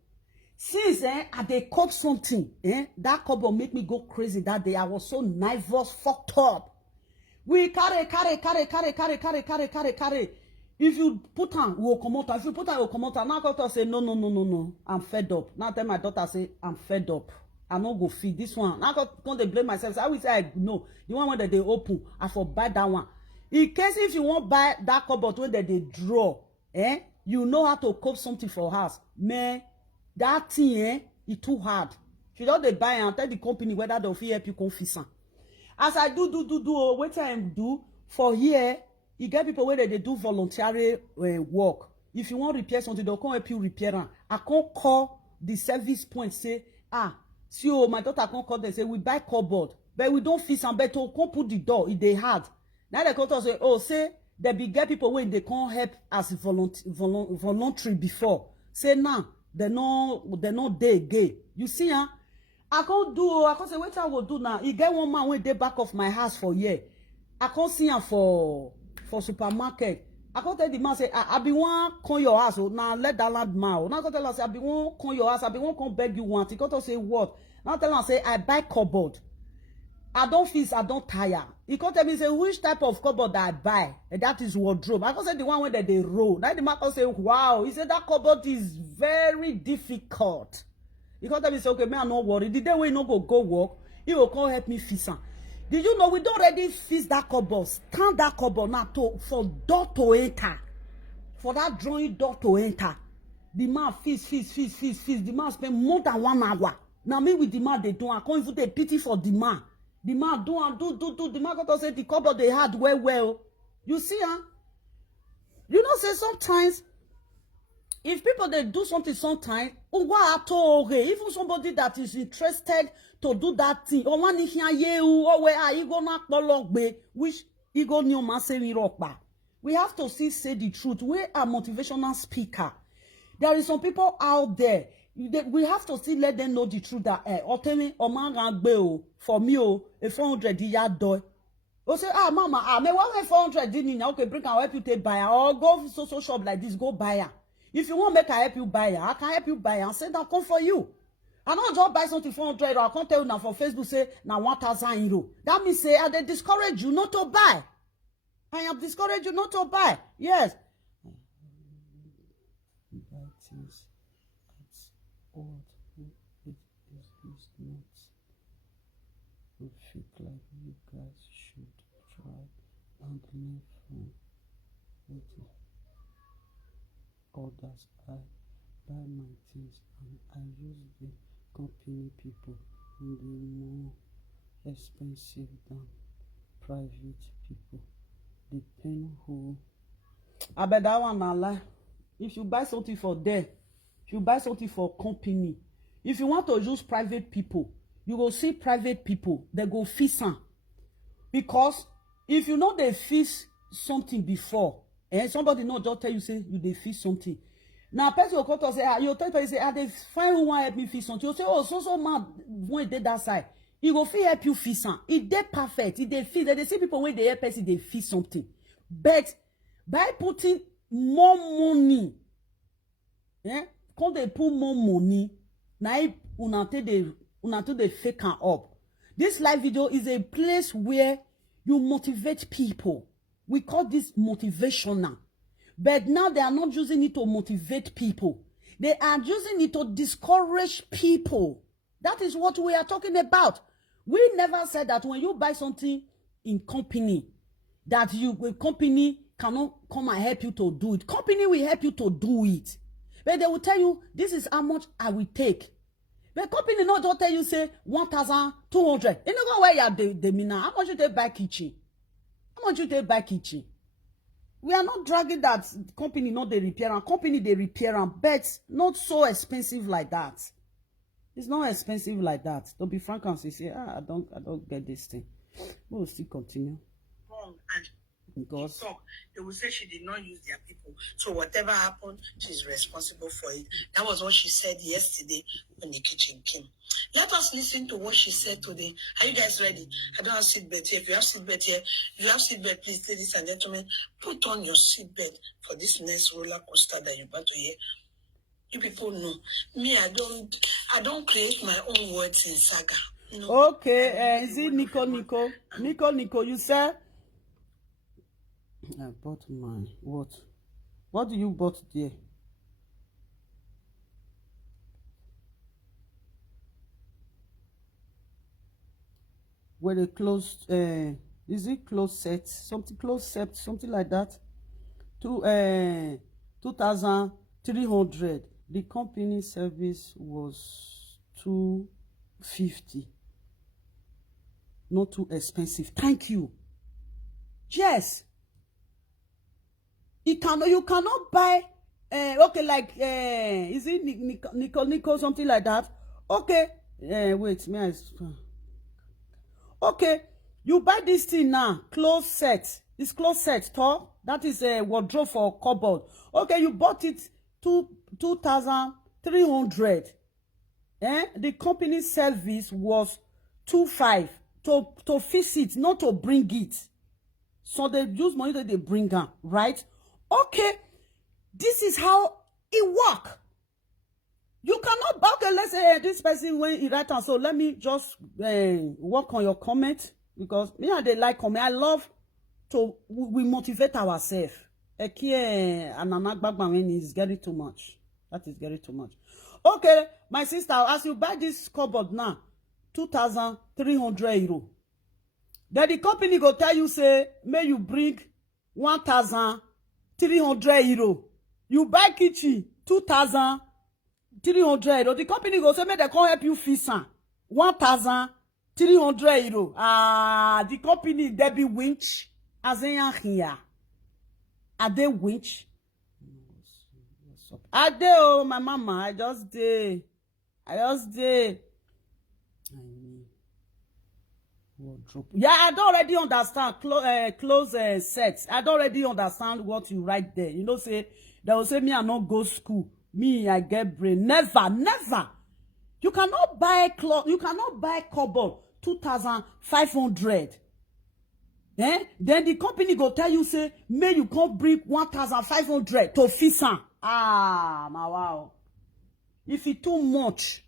Since I they cope something, that cupboard make me go crazy that day. I was so nervous, fucked up. We carry. If you put on, we'll come out. If you put on, we'll come out. Now daughter say, no. I'm fed up. Now tell my daughter, say, I'm fed up. I no go feed this one. Now can't they blame myself? So I will say, no. The one that they open, I for buy that one. In case if you won't buy that cupboard when they draw, you know how to cope something for house. Man, that thing, it's too hard. If you don't they buy and tell the company whether they'll help you confess. As I do, what I do for here, you get people where they do voluntary work. If you want to repair something, they'll come help you repair it. I can't call the service point, say, see, my daughter can't call them, say, we buy cupboard, but we don't fix and better, can't put the door, if they hard. Now they come to say, say, they be get people when they can't help as voluntary before. Say, now, they're not there again. You see, I can't say, what I will do now? You get one man when they back of my house for a year. I can't see him for supermarket. I can't tell the man, say, I be one come your house. Now let that land man. Now I tell him, say, I be one come your house. I be one come beg you want. He got to say what? Now tell him, say, I buy cupboard. I don't feel, I don't tire. He can't tell me, say, which type of cupboard that I buy? And that is wardrobe. I can say the one where they roll. Now the man can say, wow. He said that cupboard is very difficult. He can't tell me, say, okay, man, no worry. The day when you no go work, he will come help me fix am. Did you know we don't already fix that cupboard? Stand that cupboard now for door to enter. For that drawing door to enter. The man fix. The man spend more than 1 hour. Now me with the man they do. I can't even take pity for the man. The man do. The man got to say the cupboard they had well. You see, You know, say sometimes, if people they do something sometimes, even somebody that is interested to do that thing, or one or where you gonna which you go new man. We have to say the truth. We are motivational speaker. There is some people out there. We have to still let them know the truth that for me, a 400 yard door. Oh say, mama, me 400 didn't okay, bring and help you take buy or go social shop like this, go buy her. If you want make I help you buy her, I can help you buy her and send her come for you. I don't just buy something 400 or I can't tell you now for Facebook say now 1,000 euro. That means say I they discourage you not to buy. I have discouraged you not to buy. Yes. Buy things at what it is not. We feel like you guys should try and learn from it. Others, I buy my things and I use the company people and they're more expensive than private people. Depend who. I bet that one not lie. If you buy something for them, if you buy something for company, if you want to use private people, you go see private people, they go fix am. Because if you know they fix something before, and somebody not just tell you say you they fix something. Now person will come to say, you tell people say, they find who want help me fix something. You say, oh, so man when they that side. He go fit help you fix am. It dey perfect. It dey fix. They see people when they help person they fix something. But by putting more money, come they put more money. Now una take una too dey fake am up. This live video is a place where you motivate people. We call this motivational. But now they are not using it to motivate people. They are using it to discourage people. That is what we are talking about. We never said that when you buy something in company, that a company cannot come and help you to do it. Company will help you to do it. But they will tell you, this is how much I will take. But company not just tell you, say, 1,200. You know where you are the mina. How much you take buy kitchen? How much you take buy kitchen? We are not dragging that company, not the repair, and company they repair, and but not so expensive like that. It's not expensive like that. Don't be frank and say, I don't get this thing. We'll still continue. And Because talk, they will say she did not use their people. So whatever happened, she's responsible for it. That was what she said yesterday when the kitchen came. Let us listen to what she said today. Are you guys ready? I don't have seatbelt here. If you have seatbelt here, if you have seatbelt, please, ladies and gentlemen, put on your seatbelt for this next roller coaster that you're about to hear. You people know me. I don't create my own words in saga. No. okay, is it Nico? You said I bought mine. What do you bought there? Where they closed, is it closed set? Something closed set, something like that. 2,300. The company service was 250. Not too expensive. Thank you. Yes. You cannot buy okay, like is it Nico something like that? Okay. Wait, okay, you buy this thing now, clothes set. It's clothes set, top. That is a wardrobe for cupboard. Okay, you bought it 2,300. The company service was 2,500 to fix it, not to bring it. So they use money that they bring am, right? Okay, this is how it work. You cannot, okay, let's say this person when he write, and so let me just work on your comment, because me and they like comment. I love to, we motivate ourselves. When is getting too much. That is getting too much. Okay, my sister, as you buy this cupboard now, 2,300 euro. Then the company go tell you, say, may you bring 1,300 euro. You buy kitchen, 2,300 euro. The company go say, may they come help you fix 1,300 euro. The company, they be winch. As in here. Are they winch? Are they, oh, my mama, I just did. Yeah, I don't already understand close sets. I don't already understand what you write there. You know, say they will say me I not go school. Me I get brain. Never. You cannot buy cloth. You cannot buy cupboard 2,500. Then the company go tell you, say, may you come bring 1,500 to fix am. My wow. If it too much.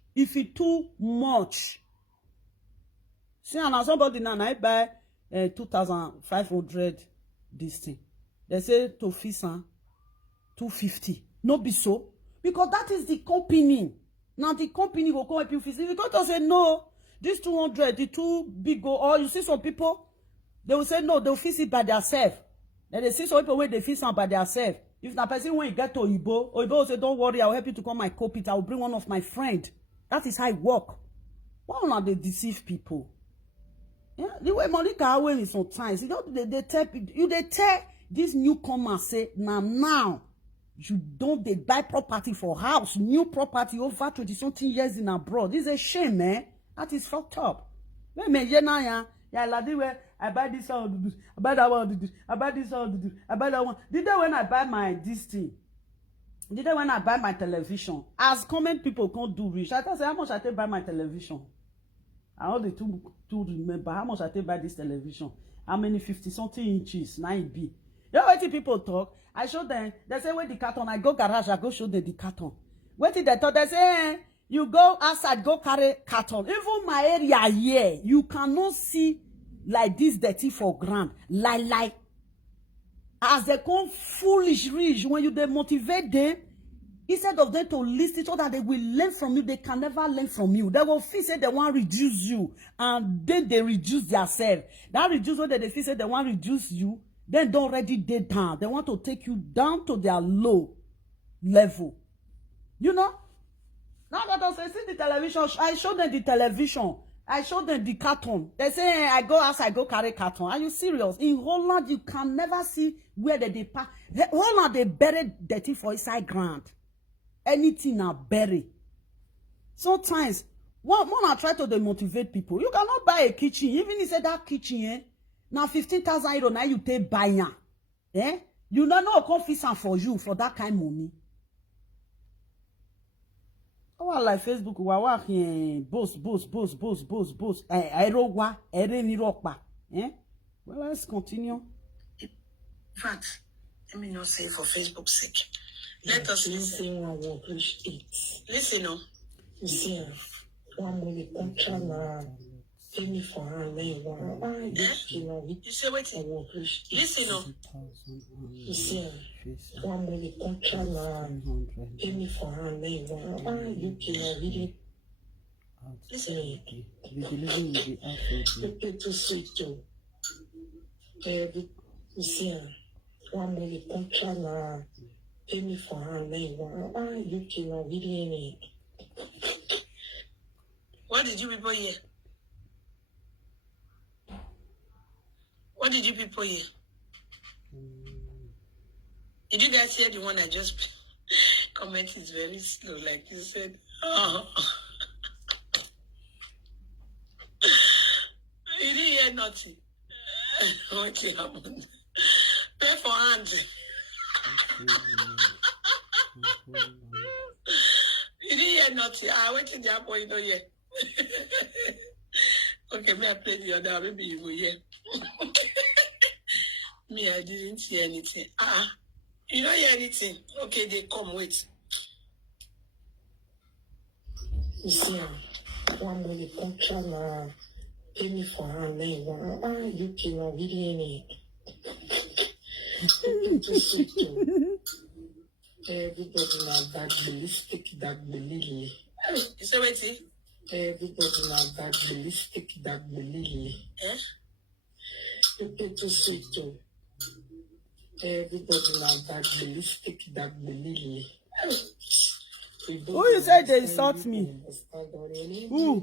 See, and somebody now I buy 2,500 this thing. They say to fix am 250. No be so. Because that is the company. Now the company will come help you fix it. Because they say no, this 200, the too big go. Or you see some people, they will say no, they'll fix it by themselves. Then they see some people when they fix it by themselves. If the person when you get to Oyibo will say, don't worry, I'll help you to come my copy. I will bring one of my friends. That is how it work. Why not they deceive people? Yeah, the way Monica Owen is sometimes, you know, they tell this newcomer say, now, you don't they buy property for house, new property over 20-something years in abroad. It's a shame, man. That is fucked up. I buy this one, I buy that one, I buy this one, I buy that one. The day when I buy my this thing, the day when I buy my television, as comment people can't do rich, I can say how much I take buy my television. I only to remember how much I take buy this television. How many 50-something inches, 9B. You know what people talk? I show them, they say, where the carton, I go garage, I go show them the carton. What did they talk? They say, You go outside, go carry carton. Even my area here, you cannot see like this dirty for ground. Like as they come foolish rich, when you they motivate them, instead of them to listen so that they will learn from you, they can never learn from you. They will feel say they want to reduce you, and then they reduce themselves. That reduce when they feel say they want to reduce you, then don't already dey down. They want to take you down to their low level. You know? Now that I say, see the television, I show them the television. I show them the carton. They say, hey, I go outside, go carry carton. Are you serious? In Holland, you can never see where they park. Holland, they bury dirty for inside ground. Anything now bury. Sometimes, one I try to demotivate people. You cannot buy a kitchen. Even if you say that kitchen, now 15,000 euro, now you take buy. You don't know confidence for you for that kind of money. Oh, like Facebook, wa boss. Well, let's continue. In fact, let me not say for Facebook's sake. Let us listen. Listen, no. You see, one minute contract na pay me for her name. You say wait. Listen, no. You see, one minute contract na pay me for her name. You can read it. Listen. You pay too sweet too. You see, one minute contract na pay me for her name. You can read it. What did you people hear? What did you people hear? Did you guys hear the one I just comment is very slow, like you said? Oh. You didn't hear nothing. What happened? Pay for hand. You didn't hear nothing. I went to the apple, you know, yeah. Okay, may I play the other? Maybe you will hear. Me, I didn't hear anything. You don't hear anything. Okay, they come, wait. You see, one minute contract na pay me for her name. You can read it. Everybody now that believe. You say wait, Everybody now that believe. eh? You pay too sweet too. Everybody now that believe. Who you say they insult me? Who?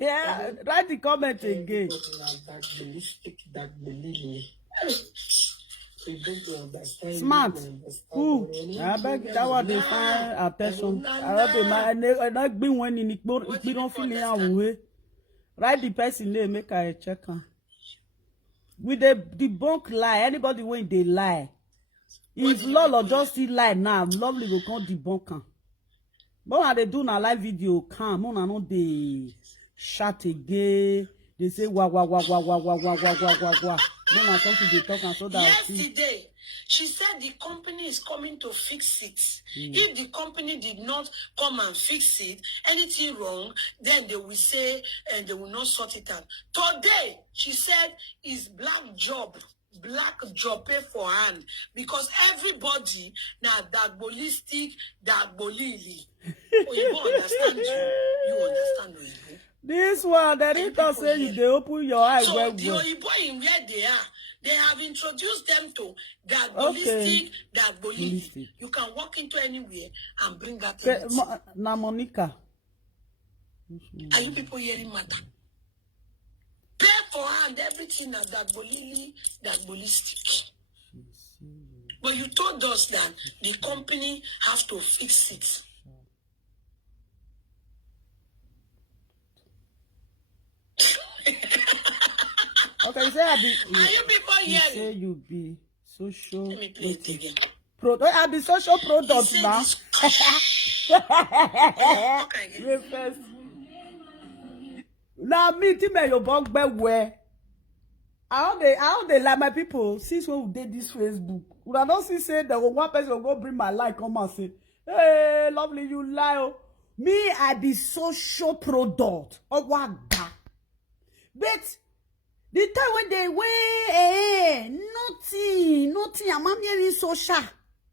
Yeah, write the comment again. Smart. Who? I beg that one they find attention. I hope they not be when in it don't feel in way. Write the person name, make I check her. With the debunk lie, anybody when they lie. If Lolo just still lie now, lovely go come debunk her. But when they do na live video, come on, I know they shout again. They say wah. No, na something they talk and so that. Yesterday, she said the company is coming to fix it. If the company did not come and fix it, anything wrong, then they will say and they will not sort it out. Today, she said is black job pay for hand because everybody now that ballistic, that bolili. Oh, you understand you understand Oyibo. This one, they need to say you they open your eyes. So well, the well. Oyibo in where they are, they have introduced them to that ballistic, that bolili. You can walk into anywhere and bring that. Na Monica. Are you people hearing matter? Pay for hand everything that bolili, that ballistic. But you told us that the company has to fix it. Okay, you say I be. Are you people You hearing? say you be social. Let me play it again. I be social product He now. said this- Wait first. Now me team your bug be where. How they like my people since when we did this Facebook. We don't see say that one person will go bring my like come and say, hey, lovely, you lie. Me, I be social product. Oh, what? But the time when they wait, nothing. I'm hearing social.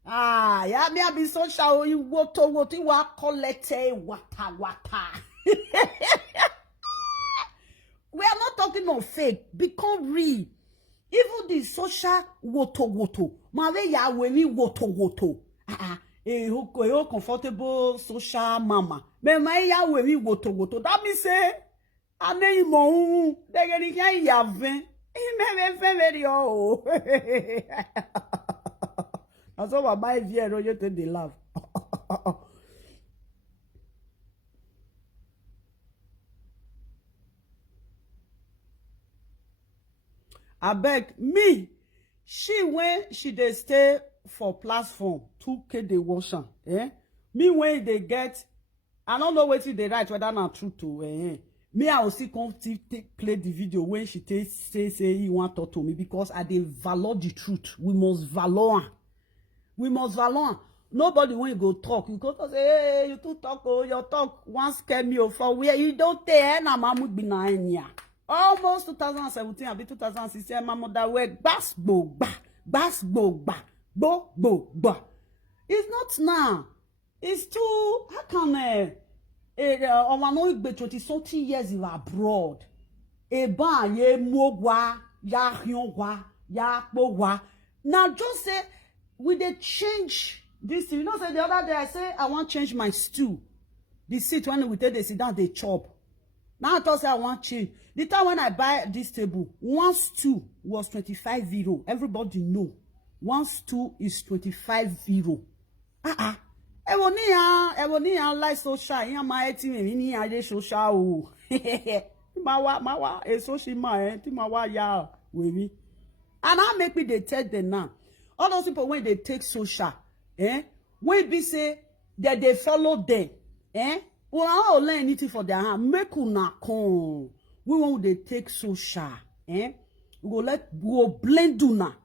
Ah, yeah, me I be social. You what you wa collect wata. We are not talking of fake. Become real. Even the social woto. Mave ya we woto. Who comfortable social mama. Me ya we woto. That means say. Ane mo de geri kan yave me very oh. That's all my vie you take the laugh. I beg me. She when she dey stay for platform 2K they wash am. Me when they get I don't know what they write whether not true to me, I will see come play the video when she say he want to talk to me because I dey valor the truth. We must valor. Nobody when you go talk, you go to say, hey, you too talk, oh, your talk once scare me for where you don't tell na mamu be na enya. Almost 2017, I be 2016, my mother work basbo ba. It's not now. It's too. How can no be 20-something years in abroad. Eba ye mogwa ya hyonwa ya powa. Now just say we dey change this. You know, say the other day I say I want change my stew. The seat when we take the sit down they chop. Now I thought say I want change. The time when I buy this table, one stew was 25 euro. Everybody know. One stew is 25 euro. Ewonia like social. Ya ma eti me ni ade social o. Mawa e social ma ti mawa ya we me. And I make me they tell them now. All those people when they take social, when be say that they follow them, well, I don't learn anything for their hand. Make una come. We want they take social, we go blend una.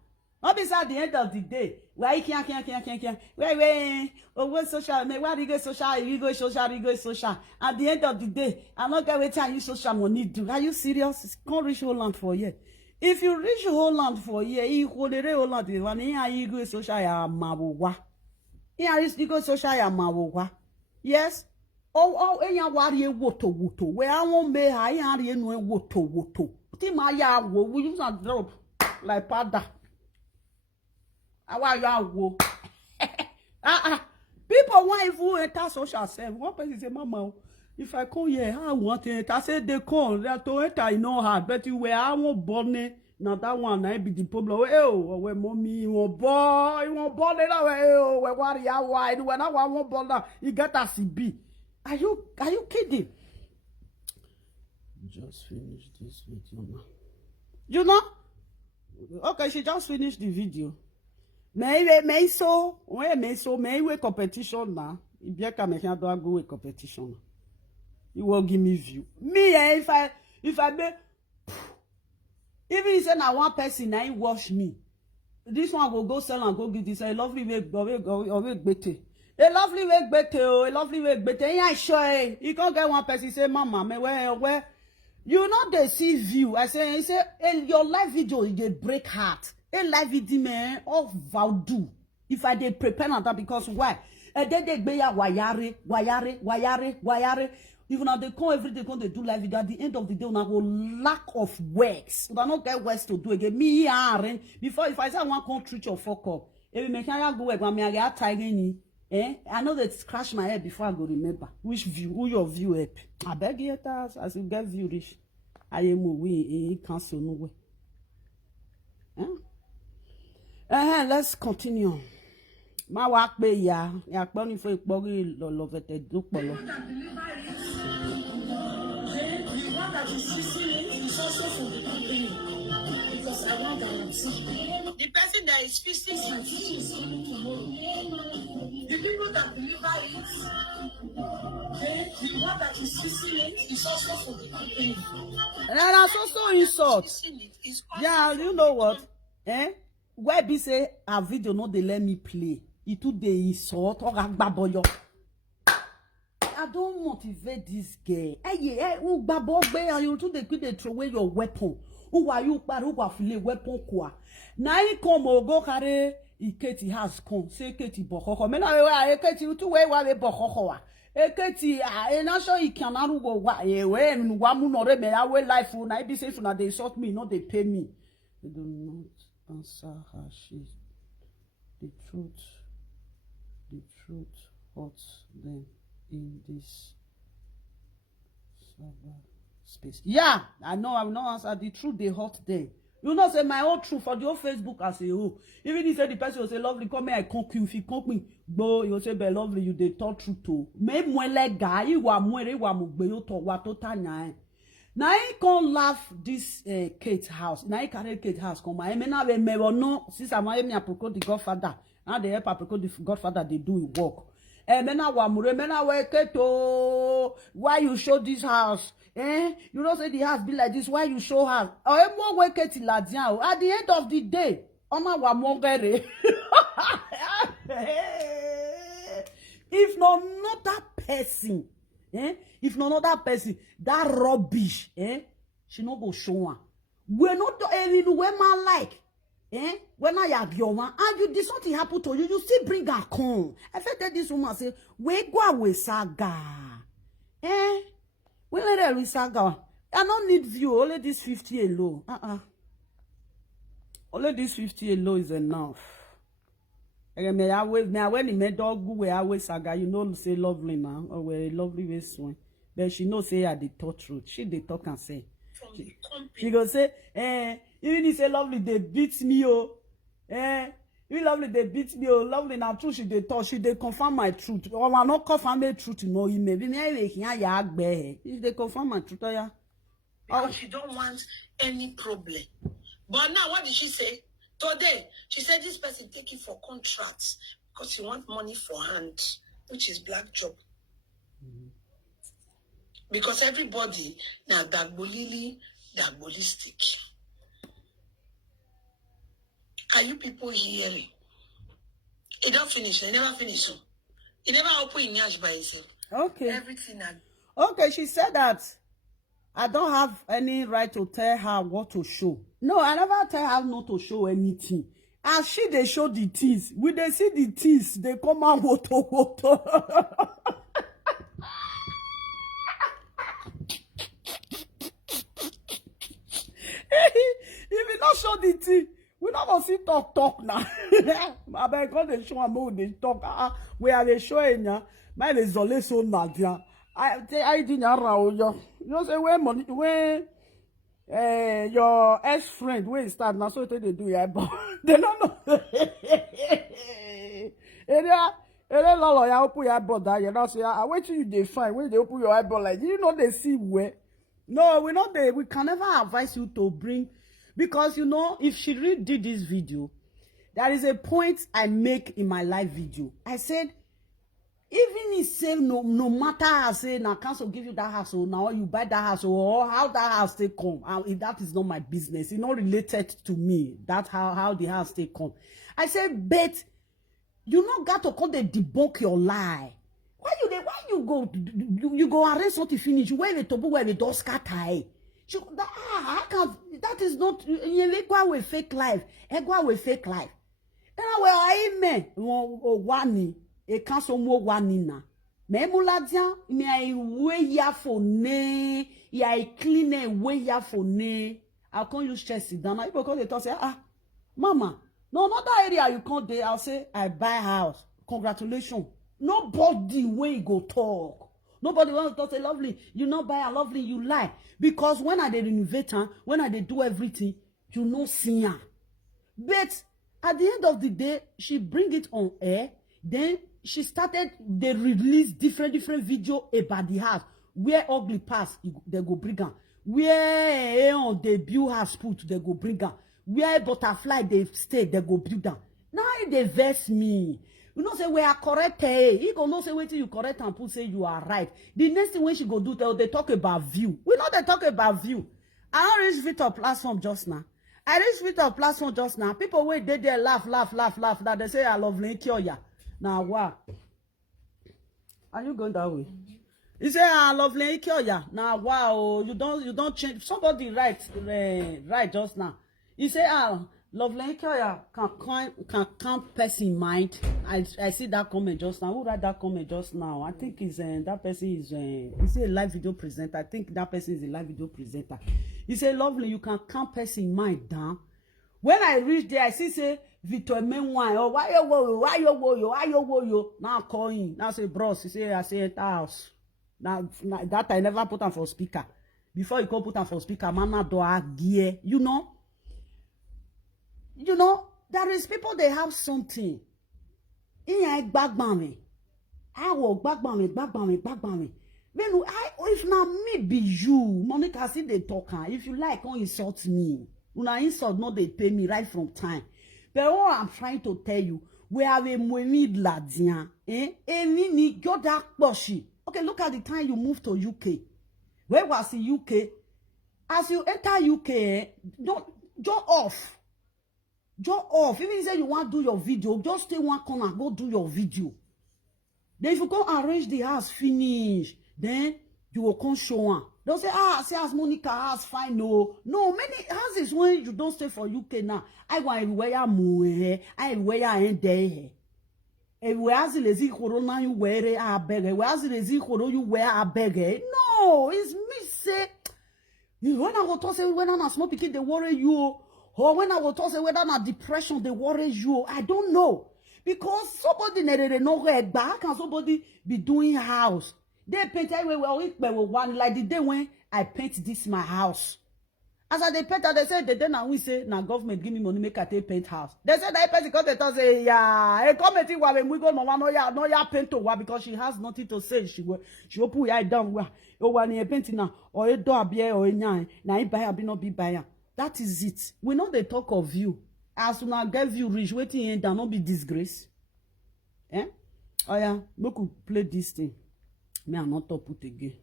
Not be at the end of the day. Why can't. Wait. Oh, social? Me why you go social? You go social. At the end of the day, I'm not gonna wait you social money do. Are you serious? Can't reach Holland for a year. If you reach Holland for a year, you go the Holland is one. You go social ya mabuwa. You go social ya mabuwa. Yes. Oh, enya wari woto. Where I won't be high, I no woto. Timaya wo, we use a drop like pada. People want if we enter social self. One person say, Mama, if I come here, I want it. I said they come. They to enter, I know hard. But you were I won't born it. Now that one, I be the problem. Oh, when mommy, you won't born it away. Oh, when what you wide, when I won't born that, you get a CB. Are you kidding? Just finish this video now. You know? Okay, she just finished the video. May competition now. If you can make a dog go with competition, you will give me view. Me, if I be, even if say na one person na wash me, this one will go sell and go give this a lovely way better. A lovely way better. Yeah, sure. You can't get one person say, Mama, me where you know they see view. I say, your live video they break heart. A live video man of voodoo. If I did prepare on that because why? Then they be wayare. Even now they come every day they do live video. At the end of the day, we have a lack of works. We don't get works to do again. Me here before if I say I want to treat your fuck up, if me can go work, I get tired. I know that scratch my head before I go remember which view, who your view help. I beg you as you get view rich. I am we cancel no way. Let's continue. My work be ya pony for boggy love it do polo. The one that is fixing it is also from the company because I want guarantee. The person that is fixing it is coming tomorrow. The people that deliver it, the one that is fixing it is also from the company. And that's also insult. Yeah, you know what? Why be say a video no they let me play? It too they insult or agbaboyo. I don't motivate this girl. Hey, who babogbe and you too they quit they throw away your weapon. Who are you who are feeling weapon kwa? Now he come go carry Iketi has come. Say Keti bokoko. Me na we Iketi tu we bokoko. Eketi na sure he can go wa we wa mu no re me we life na be say na they sort me, not they pay me. They do not answer her. She's the truth hurts them in this space. Yeah, I know I will not answer. The truth they hurt them. You know, say my own truth for the whole Facebook as a whole. Even if say the person will say lovely, come here, I conk you. If you conk me, go, you say be lovely, you they talk truth to. Me mwele guy, you wa mwere wa mugbe you to wa to tanya. Now he can't laugh this Kate house. Now he carry Kate house come. I mean, now we no since I'm me approach the Godfather. Now they help approach the Godfather. They do it work. Mena wa mure mena we Keto. Why you show this house? You don't say the house be like this. Why you show house? More we Kate ladian. At the end of the day, Oma wa mongere. If not that person. If not that person, that rubbish, she no go show her. We're not even when man like, when I have your man, and you did something happen to you, you still bring her come. I felt that this woman say, we go away saga, we let her saga. I don't need view, only this 50 alone. Only this 50 alone is enough. Me always when he made dog we always saga, you know say lovely now or we lovely way swing. But she know say the talk truth. She they talk and say. She go say, even he say lovely they beat me you lovely they beat me lovely now true she they talk she they confirm my truth. Or I not confirm my truth you know maybe me if they confirm my truth yeah. Because she don't want any problem. But now what did she say? Today, she said this person take it for contracts because he want money for hand, which is black job. Because everybody now that ballistic. Are you people hearing? It don't finish. They never finish. It never open in Yash by itself. Okay. Everything. Okay, she said that I don't have any right to tell her what to show. No, I never tell her not to show anything. As she they show the things, when they see the things, they come out woto. If you not show the thing, we not gonna see talk now. I beg God they show am they talk. We are they showing ya. My is only so nadia. I didn't know you. You know say where money where your ex-friend where start now so they do ya but they don't know. Lolo ya open your eyeball that you know say I wait till you they find when they open your eyeball like you know they see where. No, we not there. We can never advise you to bring because you know if she really did this video, there is a point I make in my live video. I said even if say no matter how say now council give you that house or now you buy that house or how that house they come, if that is not my business, it's not related to me. That's how the house they come. I said, but you not got to come they debunk your lie. Why you go arrange something finish? Where the tobu where the door scatter? That is not you go with fake life. Go with fake life. And I amen. One. E kanso mo wanina me muladia me ai we ya for ne ya clean we ya for ne I can't use chest down now because they talk say mama no not that area you can't dey I'll say I buy house congratulations nobody wey go talk nobody want to talk say lovely you not buy a lovely you lie because when I dey renovate when I dey do everything you no see her but at the end of the day she bring it on air then she started they release different video about the house where ugly pass they go bring her where on the build house put they go bring her where butterfly they stay they go build them now they vex me you know say we are correct he go know say wait till you correct and put say you are right the next thing when she go do they talk about view we know they talk about view I don't reach Victor platform just now I reach Victor platform just now people wait they there laugh that they say I love cure ya. Now what? Are you going that way? He say, lovely Ikioya. Now, wow, you don't change. Somebody write just now. He say, lovely Ikioya can count person mind. I see that comment just now. Who write that comment just now? I think it's that person is he say a live video presenter. I think that person is a live video presenter. He say, lovely, you can count person mind down. When I reach there, I see say Victor Menwine, oh why you wo. Now call him. Now say bros. He say I say enter house. Now that I never put on for speaker. Before you go put on for speaker, man do gear. You know, there is people they have something. In a backbone. I will backbone. When if now me be you, Monica see they talk. If you like, don't insult me. When I insult, no, they pay me right from time. But what I'm trying to tell you, we have a money ladian, Nini, you're that bushy. Okay, look at the time you moved to UK. Where was the UK? As you enter UK, don't draw off. Even if you want to do your video, just stay one corner, go do your video. Then if you go arrange the house, finish, then you will come show one. Don't say, see as Monica house fine. No, many houses when you don't stay for UK now. I want everywhere move, I everywhere end there. Everywhere as lazy corona you wear a beg. Whereas lazy corona you wear a beg. No, it's me say. When I go to say when I'm a small pikin, they worry you. Or when I go to say whether I'm a depression, they worry you. I don't know. Because somebody never know where back and somebody be doing house. They paint one like the day when I paint this my house. As I they paint, they say the day now we say now government give me money make I take paint house. They say that because they talk say yeah, comment we go no ya paint to because she has nothing to say. She will put her down where you want to paint now or a door beer or a nine now buy be not be buyer. That is it. We know they talk of you. As soon as give you rich, waiting in not be disgrace. Eh? Oh yeah, we could play this thing. Me, I'm not top put again.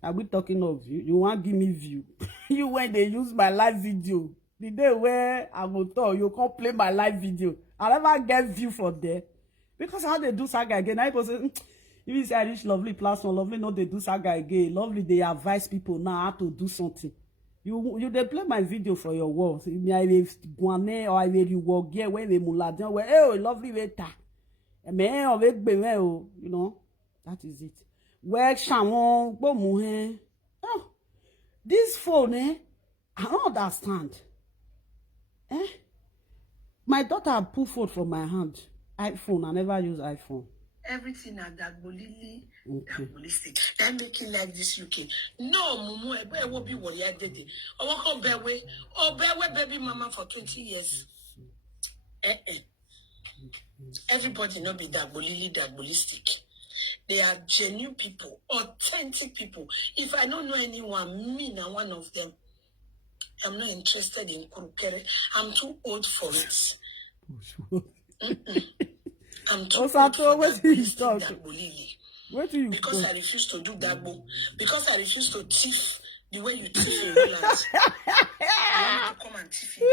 Are we talking of you? You want give me view? You when they use my live video. The day where I will talk, you can't play my live video. I'll never get view for there. Because how they do saga again, I was if you say I reach lovely platform, lovely no they do saga again. Lovely they advise people now how to do something. You they play my video for your walls. Me I will guane or I will you walk here when we muladian where oh lovely waiter. Me you know. That is it. Where Shamon go muhe. Oh, this phone, I don't understand. My daughter put phone from my hand. iPhone, I never use iPhone. Everything at that bolili, that holistic. That make it like this UK. No, mumu, I will be what you did. I will come bear baby mama for 20 years. Everybody not be that bolili, that holistic. They are genuine people, authentic people. If I don't know anyone, me now one of them. I'm not interested in Kurukere. I'm too old for it. I'm too old for that bolili. Because I refuse to do that book. Because I refuse to thief the way you thief in real life. I want to come and thief in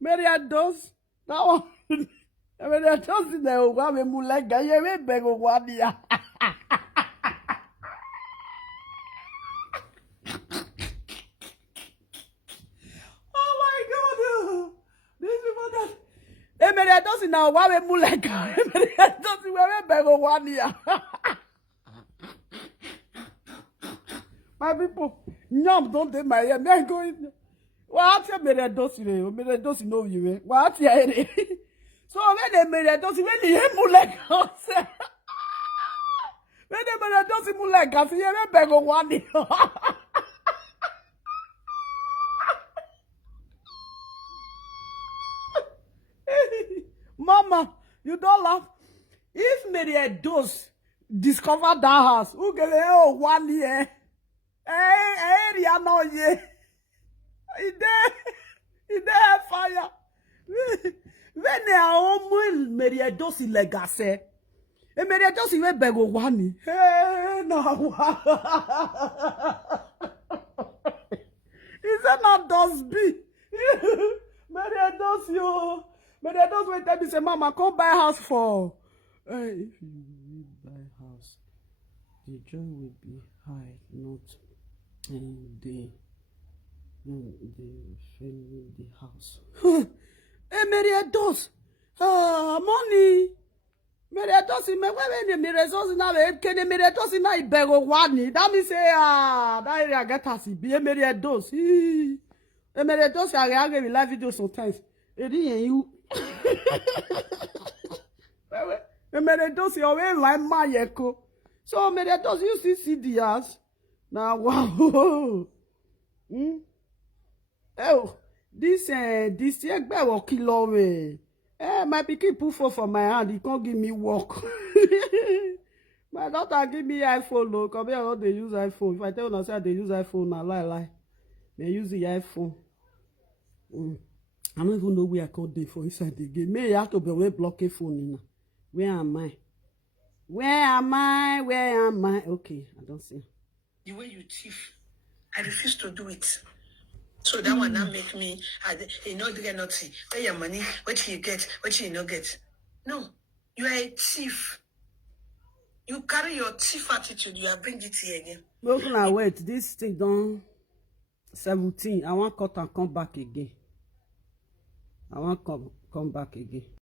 Maria does. That one. Maria does in the one with Mulega. You may beg of one year. Maria doesn't know why we Mulega. Maria doesn't wear a bag of 1 year. My people, nyam don't they my hair. Me going. What you Maria doesn't know? Maria doesn't know you. What you? So when they Maria doesn't when they Mulega. When they Maria doesn't Mulega, see you bag of 1 year. Mama, you don't laugh. If Maria does discover that house, who get 1 year? Hey, no ye. He there fire. When they are home, Maria does legacy. And Maria does even beg of 1 year. Hey, no. Is that not does be? Maria does you. But they don't wait tell me say, Mama, come buy house for. If you buy house, The joy will be high, not the family, the house. Hey, Mary, those money. Mary, those in me. When Mary, those now, can Mary, those now ibego wani. That means say that area get us. Be Mary, those. Mary, those are reacting with live videos sometimes. It is you. Mary, those are always like my echo. So Mary, those you see the house now. Wow. Oh, this egbe wo kilo me. My pikin put phone for my hand. He can't give me work. My daughter give me iPhone. No, come here. I don't dey use iPhone. If I tell you say they use iPhone, na lie. They use the iPhone. I don't even know where I can't do for inside the game. May you have to be away blocking phone now. Where am I? Where am I? Where am I? Okay, I don't see. The way you thief, I refuse to do it. So that one now make me, you know, get nothing. Where your money, what you get, what you not get. No, you are a thief. You carry your thief attitude, you are bring it here again. Look now, wait, this thing done 17. I want cut and come back again. I want come back again.